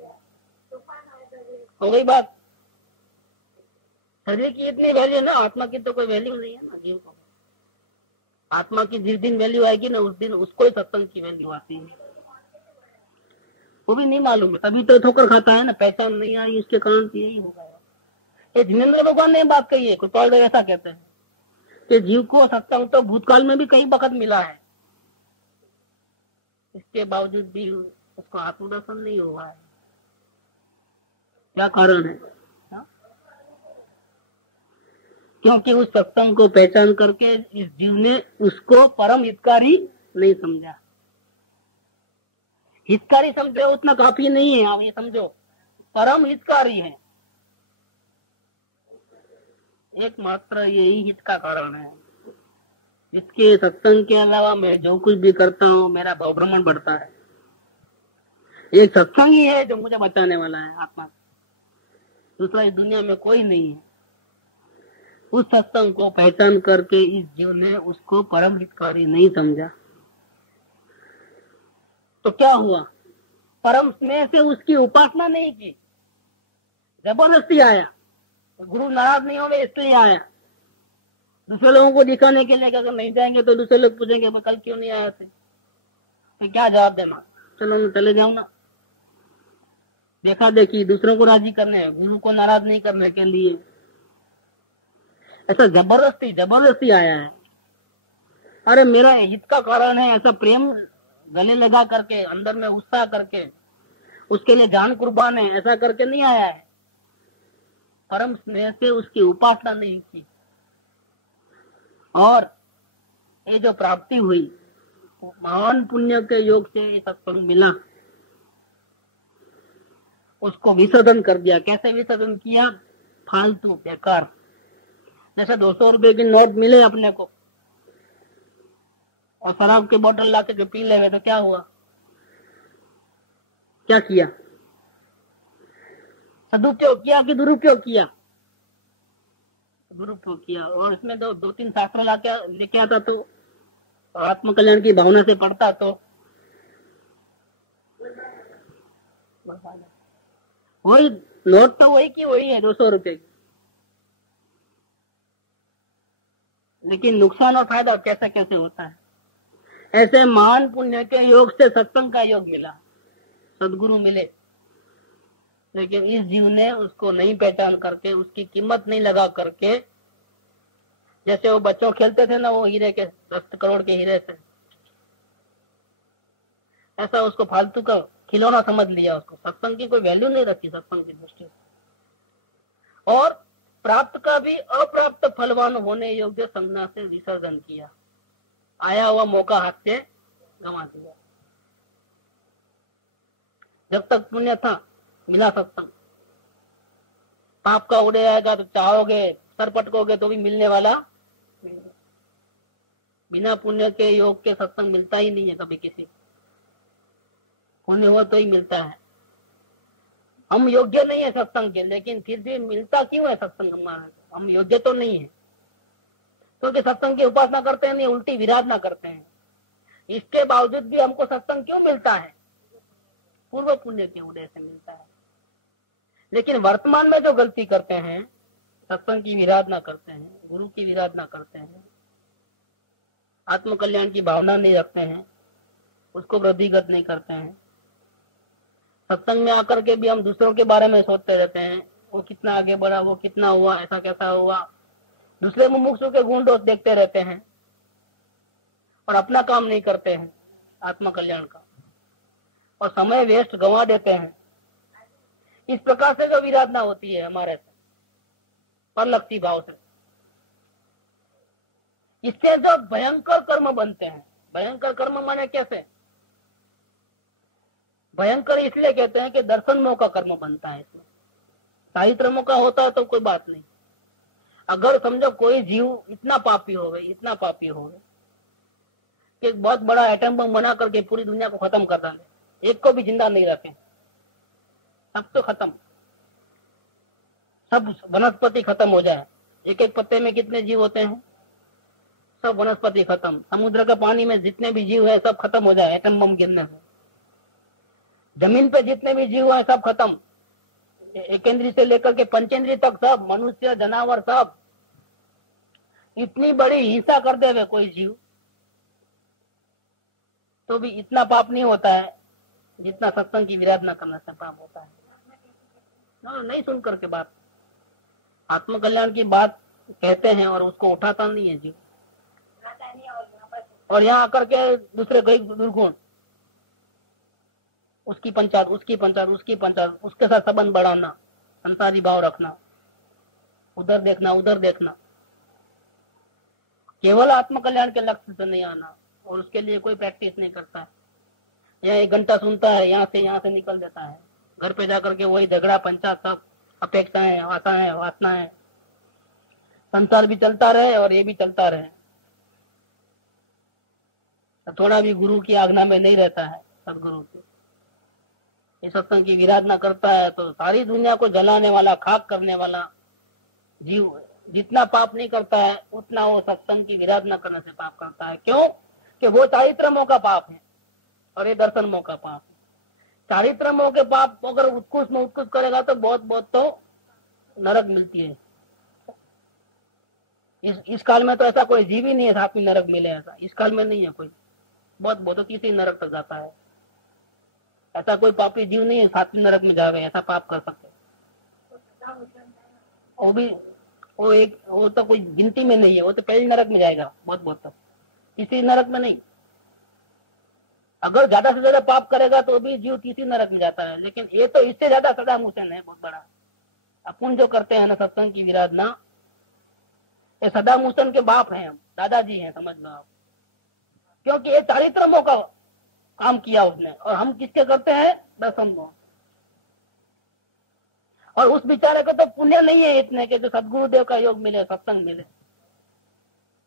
हो गई बात। शरीर की इतनी वैल्यू ना, आत्मा की तो कोई वैल्यू नहीं है ना जीव को। आत्मा की जिस दिन वैल्यू आएगी ना उस दिन उसको ही सत्संग की वैल्यू आती है, वो भी नहीं मालूम है, तभी तो ठोकर खाता है ना, पहचान नहीं आई इसके कारण से यही होगा। ये जिनेंद्र भगवान ने बात कही है, कृपाल ऐसा कहते हैं कि जीव को सत्संग तो भूतकाल में भी कई वक्त मिला है, इसके बावजूद भी उसको आत्मदर्शन नहीं हुआ है, क्या कारण है? क्योंकि उस सत्संग को पहचान करके इस जीव ने उसको परम हितकारी नहीं समझा। हितकारी समझो उतना काफी नहीं है, आप ये समझो परम हितकारी है, एकमात्र यही हित का कारण है। इसके सत्संग के अलावा मैं जो कुछ भी करता हूँ मेरा भ्रमण बढ़ता है, एक सत्संग ही है जो मुझे बचाने वाला है आत्मा, दूसरा इस दुनिया में कोई नहीं है। उस सत्संग को पहचान करके इस जीव ने उसको परम हितकारी नहीं समझा, तो क्या हुआ, परम स्नेह से उसकी उपासना नहीं की, जबरदस्ती आया, गुरु नाराज नहीं होंगे इसलिए आया, दूसरे लोगों को दिखाने के लिए, अगर नहीं जाएंगे तो दूसरे लोग पूछेंगे मैं कल क्यों नहीं आया थे, तो क्या जवाब देना, चलो चले जाओ ना। देखा देखी दूसरों को राजी करने, गुरु को नाराज नहीं करने के लिए, ऐसा जबरदस्ती आया है। अरे मेरा हित का कारण है, ऐसा प्रेम गले लगा करके अंदर में उत्साह करके उसके लिए जान कुर्बान है, ऐसा करके नहीं आया है, परम स्नेह से उसकी उपासना नहीं की, और ये जो प्राप्ति हुई महान पुण्य के योग से सत्संग मिला, उसको विसर्जन कर दिया। कैसे विसर्जन किया, फालतू बेकार, जैसे 200 रुपए की नोट मिले अपने को और शराब की बोतल लाके जो पी ले तो क्या हुआ, क्या किया, सदुपयोग किया कि दुरुपयोग किया, दुरुपयोग किया। और इसमें तो 2-3 शास्त्र लेके आता तो आत्म कल्याण की भावना से पढ़ता तो वही नोट तो वही की वही है 200 रुपए की, लेकिन नुकसान और फायदा कैसे कैसे होता है। ऐसे महान पुण्य के योग से सत्संग का योग मिला, सदगुरु मिले, लेकिन इस जीव ने उसको नहीं पहचान करके, उसकी कीमत नहीं लगा करके, जैसे वो बच्चों खेलते थे ना वो हीरे के 10 करोड़ के हीरे से, ऐसा उसको फालतू का खिलौना समझ लिया, उसको सत्संग की कोई वैल्यू नहीं रखी सत्संग की दृष्टि से, और प्राप्त का भी अप्राप्त फलवान होने योग्य संज्ञा से विसर्जन किया, आया हुआ मौका हाथ से गंवा दिया। जब तक पुण्य था मिला सत्संग, पाप का उड़े आएगा तो चाहोगे सर पटकोगे तो भी मिलने वाला, बिना पुण्य के योग के सत्संग मिलता ही नहीं है कभी किसी, पुण्य हो तो ही मिलता है। हम योग्य नहीं है सत्संग के, लेकिन फिर भी मिलता क्यों है सत्संग हमारा, हम योग्य तो नहीं है, क्योंकि सत्संग की उपासना करते हैं नहीं, उल्टी विराधना करते हैं, इसके बावजूद भी हमको सत्संग क्यों मिलता है, पूर्व पुण्य के उदय से मिलता है। लेकिन वर्तमान में जो गलती करते हैं, सत्संग की विराधना करते हैं, गुरु की विराधना करते हैं, आत्म कल्याण की भावना नहीं रखते हैं, उसको वृद्धिगत नहीं करते हैं, सत्संग में आकर के भी हम दूसरों के बारे में सोचते रहते हैं, वो कितना आगे बढ़ा, वो कितना हुआ, ऐसा कैसा हुआ, दूसरे मुमुक्षु के गुण दोष देखते रहते हैं और अपना काम नहीं करते हैं आत्म कल्याण का, और समय वेस्ट गंवा देते हैं। इस प्रकार से जो विराधना होती है हमारे से परलक्षी भाव से, इससे जो भयंकर कर्म बनते हैं, भयंकर कर्म माने कैसे? भयंकर इसलिए कहते हैं कि दर्शन मोह का कर्म बनता है। इसमें साहित्य मोह का होता है तो कोई बात नहीं। अगर समझो कोई जीव इतना पापी हो गए, इतना पापी हो गए कि एक बहुत बड़ा एटम बम बना करके पूरी दुनिया को खत्म कर डाले, एक को भी जिंदा नहीं रखे, सब तो खत्म, सब वनस्पति खत्म हो जाए। एक एक पत्ते में कितने जीव होते हैं, सब वनस्पति खत्म। समुद्र के पानी में जितने भी जीव है सब खत्म हो जाए एटम बम गिरने से। जमीन पे जितने भी जीव है सब खत्म, एक इंद्री से लेकर के पंचेंद्री तक सब, मनुष्य जानवर सब। इतनी बड़ी हिंसा कर देवे कोई जीव तो भी इतना पाप नहीं होता है जितना सत्संग की विराधना करने से पाप होता है। नहीं सुन करके बात, आत्मकल्याण की बात कहते हैं और उसको उठाता नहीं है जीव, और यहाँ आकर के दूसरे गई दुर्गुण, उसकी पंचायत, उसकी पंचायत, उसकी पंचायत, उसके साथ संबंध बढ़ाना, संसारी भाव रखना, उधर देखना उधर देखना, केवल आत्मकल्याण के लक्ष्य से नहीं आना, और उसके लिए कोई प्रैक्टिस नहीं करता है। यहाँ 1 घंटा सुनता है, यहाँ से निकल देता है, घर पे जाकर के वही झगड़ा पंचायत, सब अपेक्षाएं, आशाएं, वासनाएं, संसार भी चलता रहे और ये भी चलता रहे। तो थोड़ा भी गुरु की आज्ञा में नहीं रहता है, सदगुरु के इस सत्संग की विराधना करता है तो सारी दुनिया को जलाने वाला, खाक करने वाला जीव जितना पाप नहीं करता है उतना वो सत्संग की विराधना करने से पाप करता है। क्यों? कि वो चारित्र मोह का पाप है और ये दर्शन मोह का पाप है। चारित्र मोह के पाप अगर उत्कृष्ट में उत्कृष्ट करेगा तो बहुत बहुत तो नरक मिलती है। इस काल में तो ऐसा कोई जीव ही नहीं है साथ में नरक मिले, ऐसा इस काल में नहीं है कोई। बहुत बहुत तो तीसरी नरक तक जाता है, ऐसा कोई पापी जीव नहीं है सातवीं नरक में जावे, ऐसा पाप कर सकते। वो भी वो तो कोई गिनती में नहीं है, वो तो पहली नरक में जाएगा, बहुत बहुत तो तीसरी नरक में नहीं। अगर ज्यादा से ज्यादा पाप करेगा तो भी जीव तीसरी नरक में जाता है, लेकिन ये तो इससे ज्यादा सदाम हुसैन है, बहुत बड़ा। अपन जो करते हैं ना सत्संग की विराधना, ये सदाम हुसैन के बाप हैं, दादाजी हैं, समझ लो आप। क्योंकि ये चारित्र मोह का काम किया उसने, और हम किसके करते हैं? दर्शन मोह। और उस बेचारे को तो पुण्य नहीं है इतने के जो सदगुरुदेव का योग मिले, सत्संग मिले,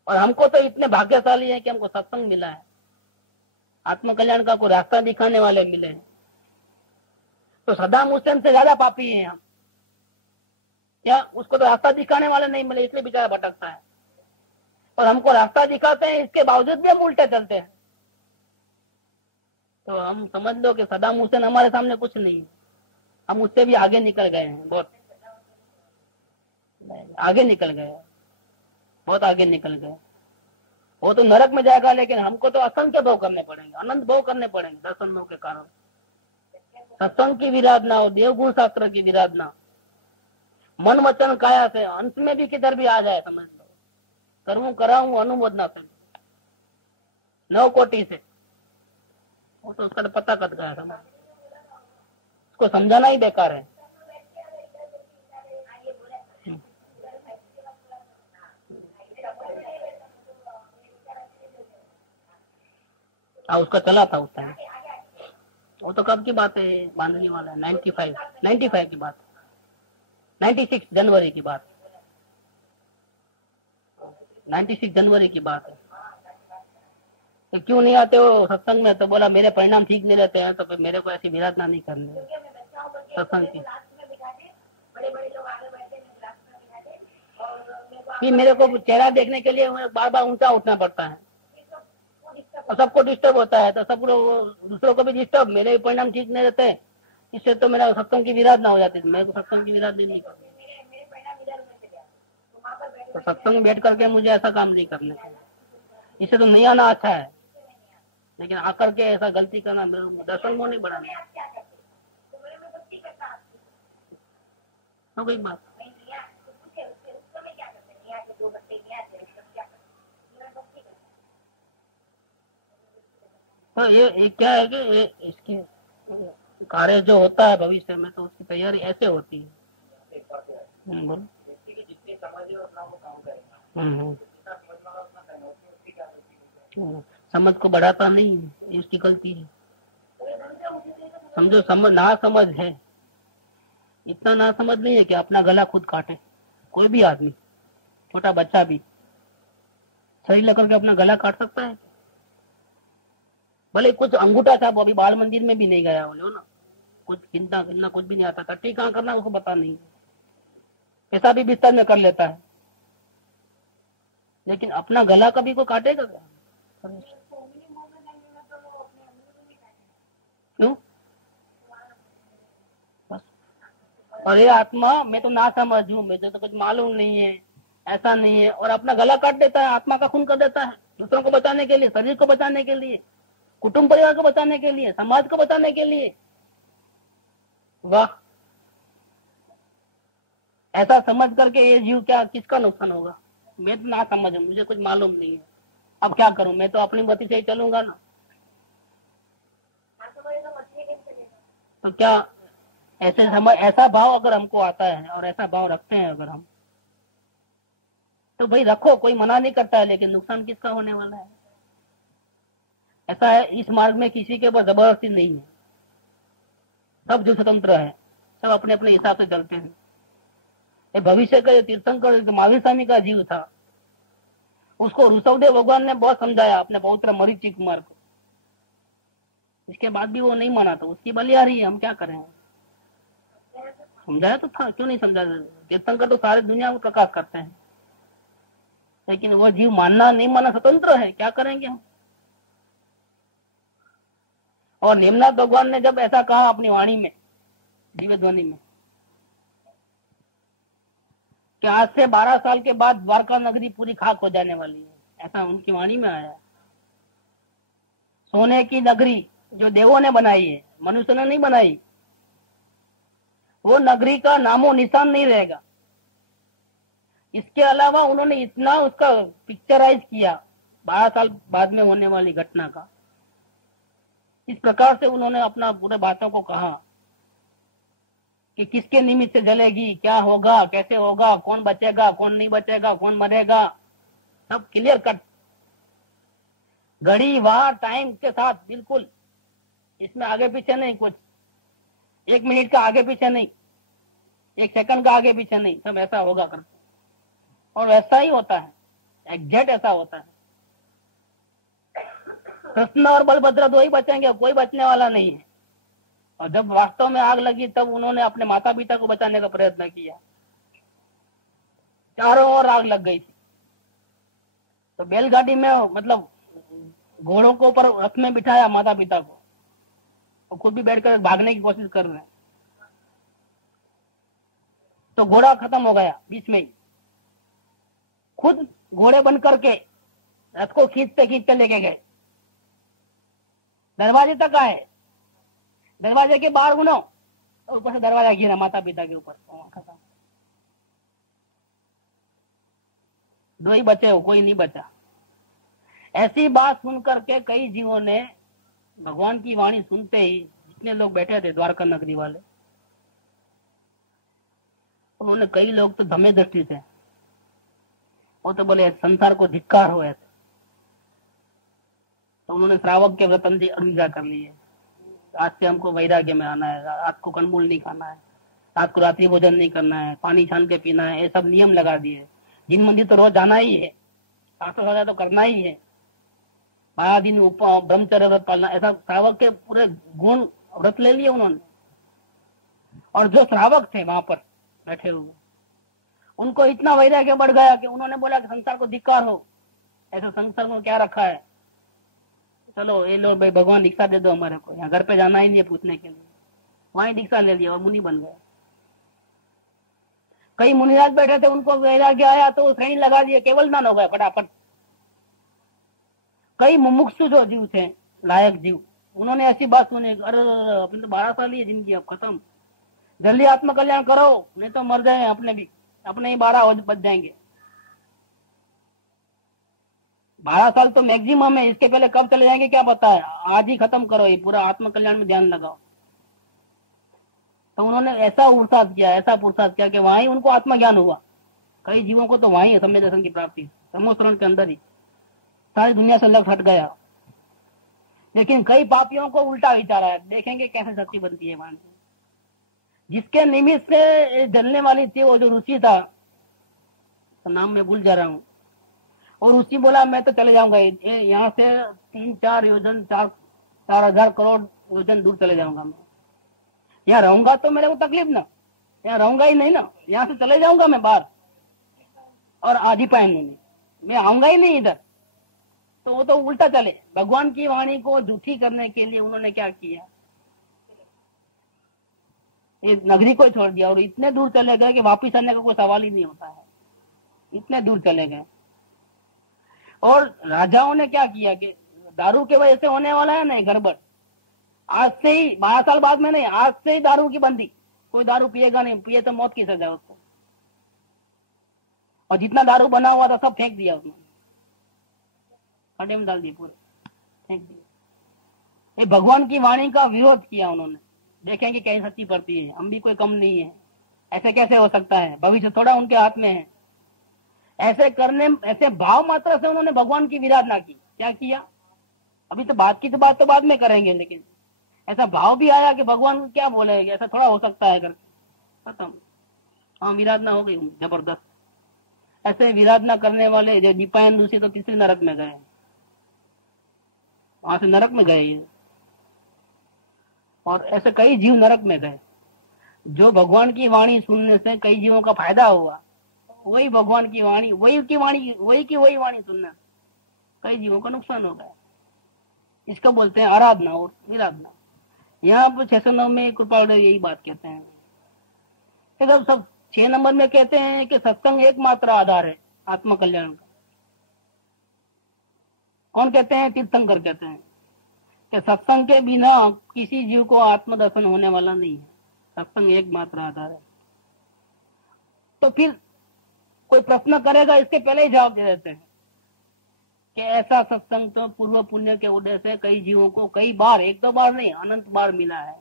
और हमको तो इतने भाग्यशाली है कि हमको सत्संग मिला है, आत्मकल्याण का कोई रास्ता दिखाने वाले मिले हैं। तो सदाम हुसैन से ज्यादा पापी हैं हम, क्या? उसको तो रास्ता दिखाने वाले नहीं मिले इसलिए बेचारा भटकता है, और हमको रास्ता दिखाते हैं इसके बावजूद भी हम उल्टे चलते हैं। तो हम समझ लो कि सदाम हुसैन हमारे सामने कुछ नहीं है, हम उससे भी आगे निकल गए हैं, बहुत आगे निकल गए, बहुत आगे निकल गए। वो तो नरक में जाएगा, लेकिन हमको तो असंख्य भोग करने पड़ेंगे, अनंत भोग करने पड़ेंगे दर्शन मोह के कारण। सत्संग की विराधना और देवगुरु शास्त्र की विराधना मन वचन काया से अंत में भी किधर भी आ जाए, समझ लो करूं कराऊं अनुमोदना से 9 कोटि से, वो तो उसका तो पता कट गया, समझ उसको समझाना ही बेकार है। उसका चला था उस टाइम, वो तो कब की बात है, बांधने वाला है 95 की बात, 96 जनवरी की बात, 96 जनवरी की बात है। तो क्यों नहीं आते हो सत्संग में? तो बोला मेरे परिणाम ठीक नहीं रहते हैं, तो फिर मेरे को ऐसी विराधना नहीं करनी है सत्संग की। फिर मेरे को चेहरा देखने के लिए बार बार ऊंचा उठना पड़ता है, और सबको डिस्टर्ब होता है, तो सब लोग दूसरों को भी डिस्टर्ब, मेरे परिणाम ठीक नहीं रहते, इससे तो मेरा सत्संग की विराधना हो जाती है। मेरे को सत्संग की विराधना नहीं करनी, तो सत्संग में बैठ करके मुझे ऐसा काम नहीं करने का, इससे तो नहीं आना अच्छा है, लेकिन आकर के ऐसा गलती करना, दर्शन को नहीं बढ़ाना। हो गई बात। तो ये क्या है कि ये इसकी कार्य जो होता है भविष्य में, तो उसकी तैयारी ऐसे होती है। बोलो। समझ को बढ़ाता नहीं है, ये उसकी गलती है। समझो समझ ना समझ है, इतना ना समझ नहीं है कि अपना गला खुद काटे। कोई भी आदमी, छोटा बच्चा भी सही लेकर के अपना गला काट सकता है। भले कुछ अंगूठा था, वो अभी बाल मंदिर में भी नहीं गया बोले ना, कुछ गिनना गिनना कुछ भी नहीं आता, टट्टी कहाँ करना उसको पता नहीं, पैसा भी बिस्तर में कर लेता है, लेकिन अपना गला कभी को काटेगा क्या? क्यों? बस। और ये आत्मा मैं तो ना समझू, मुझे तो कुछ मालूम नहीं है, ऐसा नहीं है, और अपना गला काट देता है, आत्मा का खून कर देता है, दूसरों को बचाने के लिए, शरीर को बचाने के लिए, कुटुंब परिवार को बचाने के लिए, समाज को बचाने के लिए। वाह, ऐसा समझ करके ये जीव क्या किसका नुकसान होगा? मैं तो ना समझू, मुझे कुछ मालूम नहीं है, अब क्या करूं, मैं तो अपनी गति से ही चलूंगा ना। तो क्या ऐसे समझ, ऐसा भाव अगर हमको आता है और ऐसा भाव रखते हैं अगर हम, तो भाई रखो, कोई मना नहीं करता है, लेकिन नुकसान किसका होने वाला है? ऐसा है, इस मार्ग में किसी के ऊपर जबरदस्ती नहीं है, सब जो स्वतंत्र है, सब अपने अपने हिसाब से चलते हैं। ये भविष्य का तीर्थंकर महावीर स्वामी का जीव था, उसको ऋषभदेव भगवान ने बहुत समझाया अपने पौत्र मरीचि कुमार को, इसके बाद भी वो नहीं माना, तो उसकी बलि आ रही है, हम क्या करें? समझाया तो था, क्यों नहीं समझा? तीर्थंकर तो सारे दुनिया को प्रकाश करते हैं, लेकिन वो जीव मानना नहीं माना स्वतंत्र है, क्या करेंगे हम? और नेमनाथ भगवान ने जब ऐसा कहा अपनी वाणी में, दिव्य ध्वनि में, कि आज से 12 साल के बाद द्वारका नगरी पूरी खाक हो जाने वाली है, ऐसा उनकी वाणी में आया। सोने की नगरी जो देवों ने बनाई है, मनुष्य ने नहीं बनाई, वो नगरी का नामो निशान नहीं रहेगा। इसके अलावा उन्होंने इतना उसका पिक्चराइज किया 12 साल बाद में होने वाली घटना का, इस प्रकार से उन्होंने अपना पूरे बातों को कहा कि किसके निमित्त से जलेगी, क्या होगा, कैसे होगा, कौन बचेगा, कौन नहीं बचेगा, कौन मरेगा, सब क्लियर कट, घड़ी वार टाइम के साथ बिल्कुल, इसमें आगे पीछे नहीं कुछ, 1 मिनट का आगे पीछे नहीं, 1 सेकंड का आगे पीछे नहीं, सब ऐसा होगा कर, और ऐसा ही होता है, एग्जैक्ट ऐसा होता है। कृष्ण और बलभद्र 2 ही बचेंगे, कोई बचने वाला नहीं है। और जब वास्तव में आग लगी तब उन्होंने अपने माता पिता को बचाने का प्रयत्न किया, चारों ओर आग लग गई थी। तो बैलगाड़ी में, मतलब घोड़ों को ऊपर रथ में बिठाया माता पिता को, और खुद भी बैठकर भागने की कोशिश कर रहे हैं, तो घोड़ा खत्म हो गया बीच में ही, खुद घोड़े बन करके रथ को खींचते खींचते लेके गए, दरवाजे तक आए, दरवाजे के बाहर गुनो, ऊपर से दरवाजा गिरा माता पिता के ऊपर, खत्म। 2 ही बचे हो, कोई नहीं बचा। ऐसी बात सुन करके कई जीवों ने भगवान की वाणी सुनते ही, जितने लोग बैठे थे द्वारका नगरी वाले, उन्होंने, कई लोग तो धमे दृष्टि थे, वो तो बोले संसार को धिक्कार हो ऐसे, तो उन्होंने श्रावक के व्रत अनुजा कर लिए, आज से हमको वैराग्य में आना है, रात को कंदमूल नहीं खाना है, रात को रात्रि भोजन नहीं करना है, पानी छान के पीना है, ये सब नियम लगा दिए। जिन मंदिर तो रोज जाना ही है, 700 तो करना ही है, 12 दिन ब्रह्मचर्य व्रत पालना, ऐसा श्रावक के पूरे गुण व्रत ले लिए उन्होंने। और जो श्रावक थे वहां पर बैठे हुए, उनको इतना वैराग्य बढ़ गया कि उन्होंने बोला कि संसार को धिक्कार हो, ऐसा संसार को क्या रखा है, चलो ये लो भाई, भगवान दीक्षा दे दो हमारे को, यहाँ घर पे जाना ही नहीं है पूछने के लिए, वहीं दीक्षा ले लिया और मुनि बन गए। कई मुनिराज बैठे थे, उनको वैराग्य आया तो श्रेणी लगा दिए, केवल दान हो गए फटाफट। कई मुमुक्षु जो जीव थे, लायक जीव, उन्होंने ऐसी बात सुनी, अरे अपनी तो 12 साल ही है जिंदगी, अब खत्म, जल्दी आत्मकल्याण करो, नहीं तो मर जाए अपने भी, अपने ही 12 बच जाएंगे। 12 साल तो मैक्सिमम है, इसके पहले कब चले जाएंगे क्या पता है, आज ही खत्म करो, ये पूरा आत्मकल्याण में ध्यान लगाओ। तो उन्होंने ऐसा पुरुषार्थ किया, ऐसा पुरुषार्थ किया कि वहीं उनको आत्मज्ञान हुआ। कई जीवों को तो वहीं है सम्यक दर्शन की प्राप्ति, समोसरण के अंदर ही। सारी दुनिया से लग हट गया। लेकिन कई पापियों को उल्टा विचार है, देखेंगे कैसे सच्ची बनती है वाणी। जिसके निमित्त से जलने वाली थी वो जो रुचि था, तो नाम मैं भूल जा रहा हूँ, और रुचि बोला मैं तो चले जाऊंगा यहाँ से 3-4 योजन 4,000 करोड़ योजन दूर चले जाऊंगा। मैं यहाँ रहूंगा तो मेरे को तकलीफ ना, यहाँ रहूंगा ही नहीं ना, यहाँ से चले जाऊंगा मैं बाहर, और आधी पाइन में मैं आऊंगा ही नहीं इधर। तो वो तो उल्टा चले। भगवान की वाणी को झूठी करने के लिए उन्होंने क्या किया, ये नगरी को छोड़ दिया और इतने दूर चले गए कि वापिस आने का कोई सवाल ही नहीं होता है। इतने दूर चले गए। और राजाओं ने क्या किया कि दारू के वजह से होने वाला है नहीं गड़बड़, आज से ही 12 साल बाद में नहीं, आज से ही दारू की बंदी, कोई दारू पिएगा नहीं, पिए तो मौत की सजा उसको। और जितना दारू बना हुआ था सब फेंक दिया उसने, खड्डे में डाल दिए, पूरे फेंक दिए। ये भगवान की वाणी का विरोध किया उन्होंने। देखेंगे कैसी सच्ची पड़ती है, हम भी कोई कम नहीं है। ऐसे कैसे हो सकता है, भविष्य थोड़ा उनके हाथ में है। ऐसे करने, ऐसे भाव मात्र से उन्होंने भगवान की विराधना की। क्या किया, अभी तो बात की तो बात तो बाद में करेंगे, लेकिन ऐसा भाव भी आया कि भगवान क्या बोले, ऐसा थोड़ा हो सकता है करके खत्म। हाँ, विराधना हो गई जबरदस्त। ऐसे विराधना करने वाले जो दीपायन ऋषि तो तीसरे नरक में गए, वहां से नरक में गए। और ऐसे कई जीव नरक में गए। जो भगवान की वाणी सुनने से कई जीवों का फायदा हुआ, वही भगवान की वाणी, वही वाणी सुनना कई जीवों का नुकसान हो गया। इसको बोलते हैं आराधना और विराधना। यहाँ पर 609 में कृपाल यही बात कहते हैं। फिर सब 6 नंबर में कहते हैं कि सत्संग एकमात्र आधार है आत्म कल्याण का। कौन कहते हैं, तीर्थंकर कहते हैं कि सत्संग के बिना किसी जीव को आत्मदर्शन होने वाला नहीं है, सत्संग एकमात्र आधार है। तो फिर कोई प्रश्न करेगा, इसके पहले ही जवाब दे देते हैं कि ऐसा सत्संग तो पूर्व पुण्य के उदय से कई जीवों को कई बार, 1-2 बार नहीं, अनंत बार मिला है।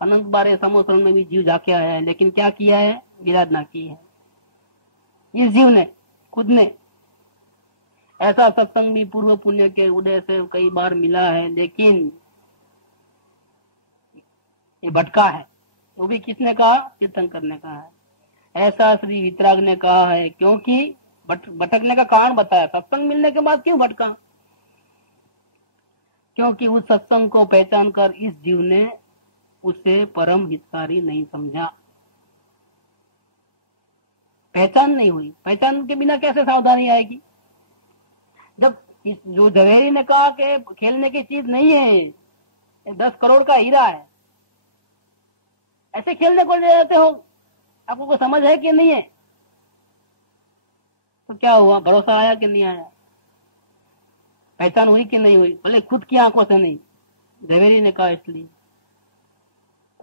अनंत बार समोसरण में भी जीव जाके आया है, लेकिन क्या किया है, विराधना की है इस जीव ने, खुद ने। ऐसा सत्संग भी पूर्व पुण्य के उदय से कई बार मिला है, लेकिन ये भटका है। वो भी किसने कहा, तीर्थंकर ने कहा है। ऐसा श्री वितराग ने कहा है, क्योंकि भटकने का कारण बताया, सत्संग मिलने के बाद क्यों भटका, क्योंकि उस सत्संग को पहचान कर इस जीव ने उसे परम हितकारी नहीं समझा। पहचान नहीं हुई। पहचान के बिना कैसे सावधानी आएगी। जब जो झवेरी ने कहा कि खेलने की चीज नहीं है, 10 करोड़ का हीरा है, ऐसे खेलने को ले जाते हो, आपको कोई समझ है कि नहीं है। तो क्या हुआ, भरोसा आया कि नहीं आया, पहचान हुई कि नहीं हुई, भले खुद की आंखों से नहीं, झवेरी ने कहा इसलिए।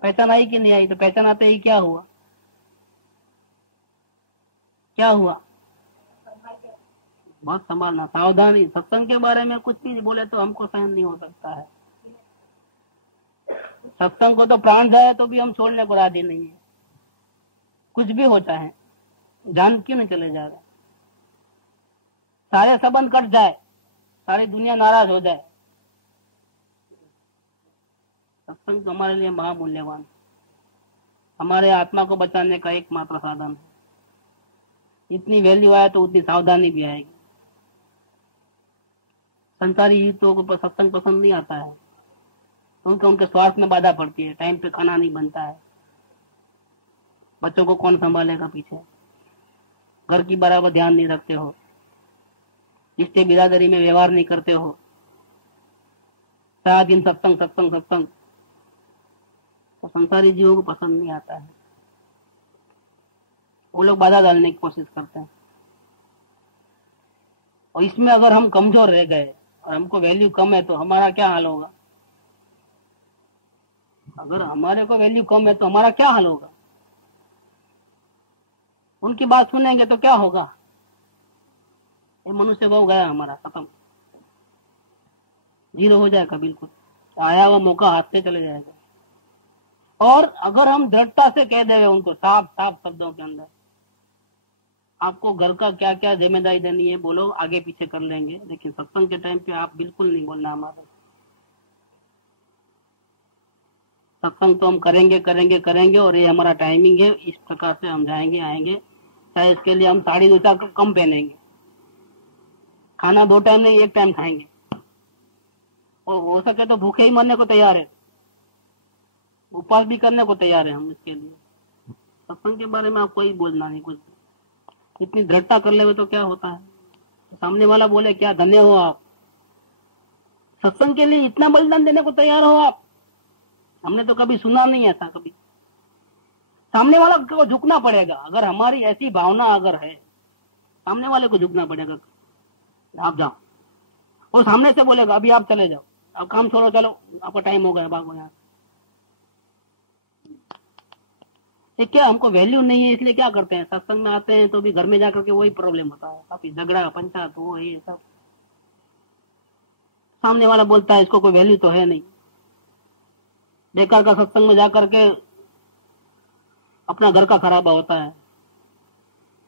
पहचान आई कि नहीं आई, तो पहचान आते ही क्या हुआ, क्या हुआ, बहुत संभालना, सावधानी। सत्संग के बारे में कुछ भी बोले तो हमको सहन नहीं हो सकता है। सत्संग को तो प्राण जाए तो भी हम छोड़ने को राजी नहीं है। कुछ भी होता है, जान क्यों नहीं चले जा रहे, सारे संबंध कट जाए, सारी दुनिया नाराज हो जाए, सत्संग तो हमारे लिए महामूल्यवान, हमारे आत्मा को बचाने का एकमात्र साधन है। इतनी वैल्यू आए तो उतनी सावधानी भी आएगी। संसारी युवकों को सत्संग पसंद नहीं आता है, क्योंकि उनके स्वास्थ्य में बाधा पड़ती है, टाइम पे खाना नहीं बनता है, बच्चों को कौन संभालेगा पीछे, घर की बराबर ध्यान नहीं रखते हो, रिश्ते बिरादरी में व्यवहार नहीं करते हो, सारा दिन सत्संग सत्संग सत्संग, तो संसारी जीवों को पसंद नहीं आता है। वो लोग बाधा डालने की कोशिश करते हैं। और इसमें अगर हम कमजोर रह गए और हमको वैल्यू कम है तो हमारा क्या हाल होगा। अगर हमारे को वैल्यू कम है तो हमारा क्या हाल होगा। उनकी बात सुनेंगे तो क्या होगा, ये मनुष्य भाव गया हमारा, खत्म, जीरो हो जाएगा बिल्कुल, आया हुआ मौका हाथ से चले जाएगा। और अगर हम दृढ़ता से कह देवे उनको साफ साफ शब्दों के अंदर आपको घर का क्या क्या जिम्मेदारी देनी है बोलो, आगे पीछे कर लेंगे, लेकिन सत्संग के टाइम पे आप बिल्कुल नहीं बोलना हमारे। सत्संग तो हम करेंगे करेंगे करेंगे, और ये हमारा टाइमिंग है, इस प्रकार से हम जाएंगे आएंगे। चाहे इसके लिए हम साड़ी 2 4 कम पहनेंगे, खाना 2 टाइम नहीं 1 टाइम खाएंगे, और हो सके तो भूखे ही मरने को तैयार है, उपवास भी करने को तैयार है हम इसके लिए। सत्संग के बारे में आप कोई बोलना नहीं, कुछ इतनी दृढ़ता कर ले तो क्या होता है, तो सामने वाला बोले क्या धन्य हो आप, सत्संग के लिए इतना बलिदान देने को तैयार हो आप। हमने तो कभी सुना नहीं ऐसा कभी। सामने वाला को झुकना पड़ेगा, अगर हमारी ऐसी भावना अगर है, सामने वाले को झुकना पड़ेगा, आप जाओ, और सामने से बोलेगा अभी आप चले जाओ, आप काम छोड़ो, चलो आपका टाइम हो गया, भागो यहाँ। ये क्या हमको वैल्यू नहीं है इसलिए क्या करते हैं, सत्संग में आते हैं तो भी घर में जाकर के वही प्रॉब्लम होता है, काफी झगड़ा पंचायत वो है सब। सामने वाला बोलता है इसको कोई वैल्यू तो है नहीं, बेकार का सत्संग में जाकर के अपना घर का खराबा होता है,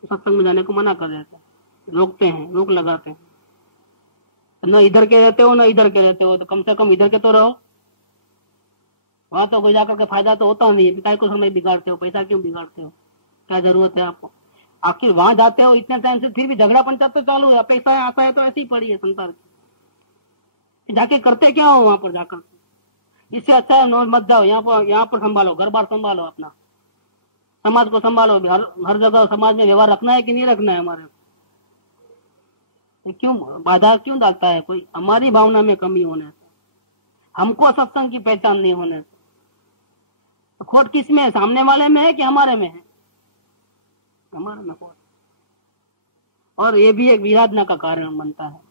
सत्संग में जाने को मना कर देते हैं, रोकते हैं, रोक लगाते हैं। न इधर के रहते हो न इधर के रहते हो, तो कम से कम इधर के तो रहो, वहां तो कोई जाकर के फायदा तो होता नहीं, पिता को समय बिगाड़ते हो, पैसा क्यों बिगाड़ते हो, क्या जरूरत है आपको। आखिर वहां जाते हो इतने टाइम से, फिर भी झगड़ा पंचायत तो चालू है, पैसा आता है तो ऐसी ही पड़ी है संसार की, जाके करते क्या हो वहां पर जाकर। इससे अच्छा है मत जाओ, यहाँ पर संभालो, घर बार संभालो, अपना समाज को संभालो। हर जगह समाज में व्यवहार रखना है कि नहीं रखना है हमारे, क्यों बाधा क्यों डालता है कोई, हमारी भावना में कमी होने से, हमको सत्संग की पहचान नहीं होने से। तो खोट किस में है, सामने वाले में है कि हमारे में है, हमारे में खोट। और ये भी एक विराधना का कारण बनता है।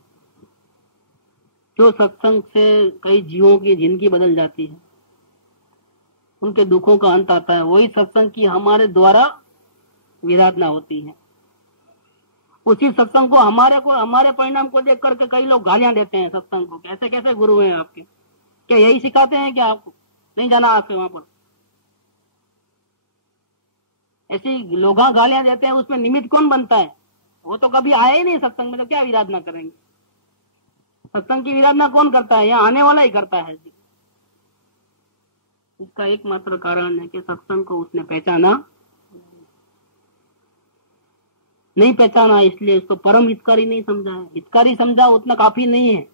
जो सत्संग से कई जीवों की जिंदगी बदल जाती है, उनके दुखों का अंत आता है, वही सत्संग की हमारे द्वारा विराधना होती है। उसी सत्संग को हमारे परिणाम को देख करके कई लोग गालियां देते हैं सत्संग को, कैसे कैसे गुरु हैं आपके, क्या यही सिखाते हैं क्या आपको, नहीं जाना आपके वहां पर, ऐसी लोग गालियां देते हैं। उसमें निमित्त कौन बनता है, वो तो कभी आया ही नहीं सत्संग में, तो क्या विराधना करेंगे। सत्संग की विराधना कौन करता है, यहाँ आने वाला ही करता है। इसका एकमात्र कारण है कि सत्संग को उसने पहचाना नहीं, पहचाना इसलिए उसको परम हितकारी नहीं समझा है। हितकारी समझा उतना काफी नहीं है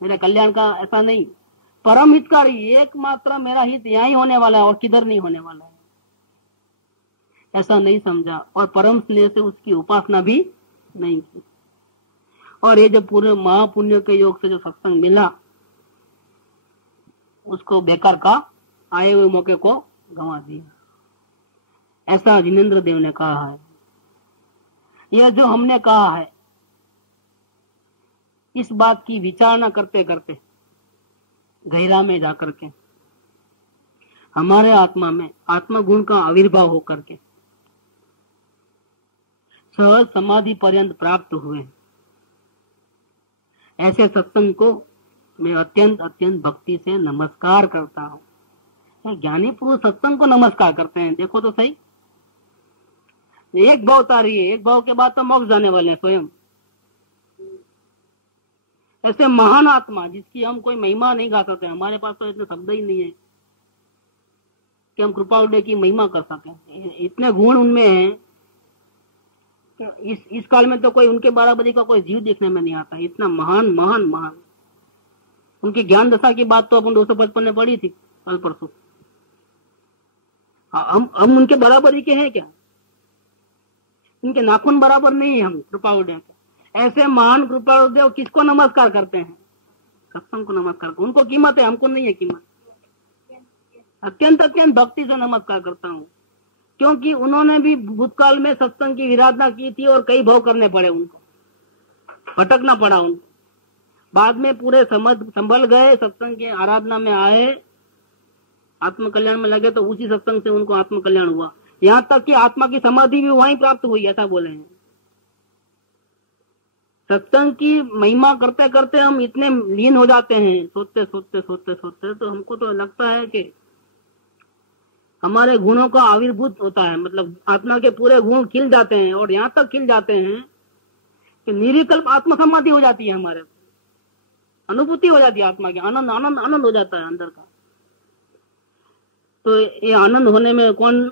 मेरे कल्याण का, ऐसा नहीं। परम हितकारी एकमात्र मेरा हित यहाँ ही होने वाला है और किधर नहीं होने वाला है, ऐसा नहीं समझा, और परम स्नेह से उसकी उपासना भी नहीं की। और ये जो पूरे महापुण्य के योग से जो सत्संग मिला, उसको बेकार का आए हुए मौके को गंवा दिया, ऐसा जिनेंद्र देव ने कहा है। यह जो हमने कहा है, इस बात की विचारणा करते करते गहरा में जाकर के हमारे आत्मा में आत्मा गुण का आविर्भाव होकर के सहज समाधि पर्यंत प्राप्त हुए। ऐसे सत्संग को मैं अत्यंत अत्यंत भक्ति से नमस्कार करता हूँ। ज्ञानी पुरुष सत्संग को नमस्कार करते हैं, देखो तो सही। एक भाव तारी है, एक भाव के बाद तो मोक्ष जाने वाले हैं स्वयं। ऐसे महान आत्मा जिसकी हम कोई महिमा नहीं गा सकते, हमारे पास तो इतने शब्द ही नहीं है कि हम कृपा उदय की महिमा कर सकें। इतने गुण उनमें हैं, इस काल में तो कोई उनके बराबरी का कोई जीव देखने में नहीं आता। इतना महान महान महान उनकी ज्ञान दशा की बात तो अपन 255 में पढ़ी थी कल परसों। हम उनके बराबरी के हैं क्या? इनके नाखून बराबर नहीं है हम कृपालुदेव के। ऐसे महान कृपालुदेव किसको नमस्कार करते हैं? सत्संग को नमस्कार करते। उनको कीमत है, हमको नहीं है कीमत। अत्यंत अत्यंत भक्ति से नमस्कार करता हूँ, क्योंकि उन्होंने भी भूतकाल में सत्संग की विराधना की थी और कई भोग करने पड़े, उनको भटकना पड़ा उनको। बाद में पूरे संभल गए, सत्संग की आराधना में आए, आत्म कल्याण में लगे, तो उसी सत्संग से उनको आत्म कल्याण हुआ। यहाँ तक कि आत्मा की समाधि भी वहीं प्राप्त हुई, ऐसा बोले हैं। सत्संग की महिमा करते करते हम इतने लीन हो जाते हैं, सोचते सोचते सोचते सोचते, तो हमको तो लगता है कि हमारे गुणों का आविर्भूत होता है, मतलब आत्मा के पूरे गुण खिल जाते हैं, और यहाँ तक खिल जाते हैं कि निर्विकल्प आत्म समाधि हो जाती है, हमारे अनुभूति हो जाती है आत्मा की, आनंद आनंद आनंद हो जाता है अंदर का। तो ये आनंद होने में कौन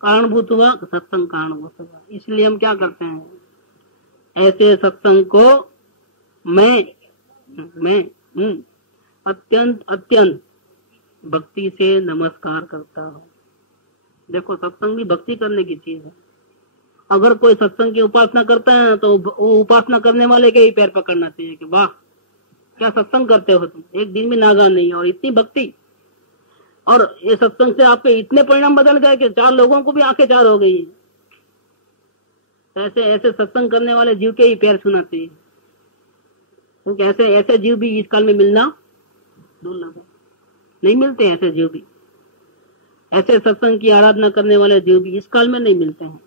कारणभूत हुआ? सत्संग कारणभूत हुआ। इसलिए हम क्या करते हैं, ऐसे सत्संग को मैं अत्यंत अत्यंत भक्ति से नमस्कार करता हूँ। देखो, सत्संग भी भक्ति करने की चीज है। अगर कोई सत्संग की उपासना करता है तो वो उपासना करने वाले के ही पैर पकड़ना चाहिए कि वाह, क्या सत्संग करते हो तुम, एक दिन भी नागा नहीं, और इतनी भक्ति, और ये सत्संग से आपके इतने परिणाम बदल गए कि 4 लोगों को भी आंखें 4 हो गई। ऐसे ऐसे सत्संग करने वाले जीव के ही पैर छूना चाहिए, क्योंकि ऐसे ऐसे जीव भी इस काल में मिलना दुर्लभ है, नहीं मिलते ऐसे जीव भी। ऐसे सत्संग की आराधना करने वाले जीव भी इस काल में नहीं मिलते हैं,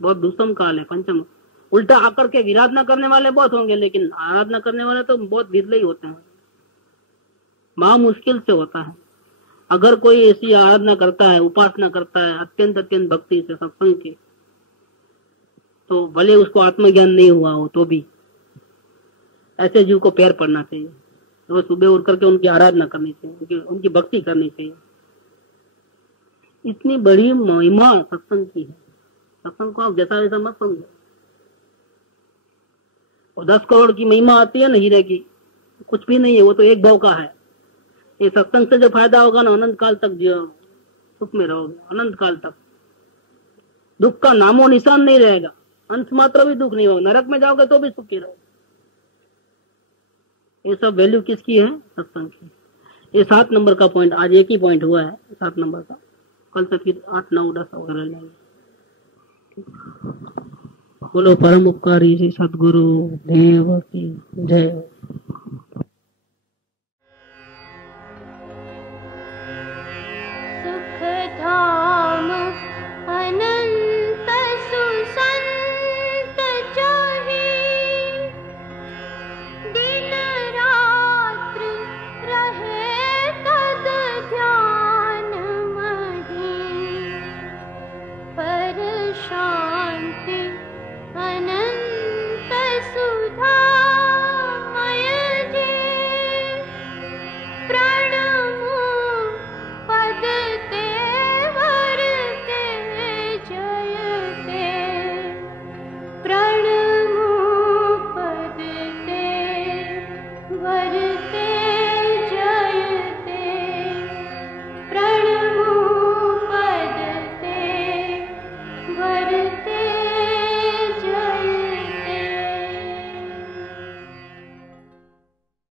बहुत दुष्म काल है, पंचम। उल्टा आकर के विराधना करने वाले बहुत होंगे, लेकिन आराधना करने वाले तो बहुत विरले ही होते हैं, महा मुश्किल से होता है। अगर कोई ऐसी आराधना करता है, उपासना करता है अत्यंत अत्यंत भक्ति से सत्संग की, तो भले उसको आत्मज्ञान नहीं हुआ हो तो भी ऐसे जीव को पैर पड़ना चाहिए, रोज सुबह उठ करके उनकी आराधना करनी चाहिए, उनकी भक्ति करनी चाहिए। इतनी बड़ी महिमा सत्संग की है। सत्संग को आप जैसा वैसा मत समझो। और 10 करोड़ की महिमा आती है ना हीरे की, कुछ भी नहीं है, वो तो एक भाव का है। ये सत्संग से जो फायदा होगा ना, अनंत काल तक जो सुख में रहोगे, अनंत काल तक दुख का नामो निशान नहीं रहेगा, अंश मात्र भी दुख नहीं होगा, नरक में जाओगे तो भी सुखी रहोगे। ये सब वैल्यू किसकी है? सत्संग की। ये 7 नंबर का पॉइंट, आज एक ही पॉइंट हुआ है 7 नंबर का, कल से फिर 8, 9, 10 वगैरह लेंगे। बोलो परम उपकारी श्री सद्गुरु देव की जय। सुख था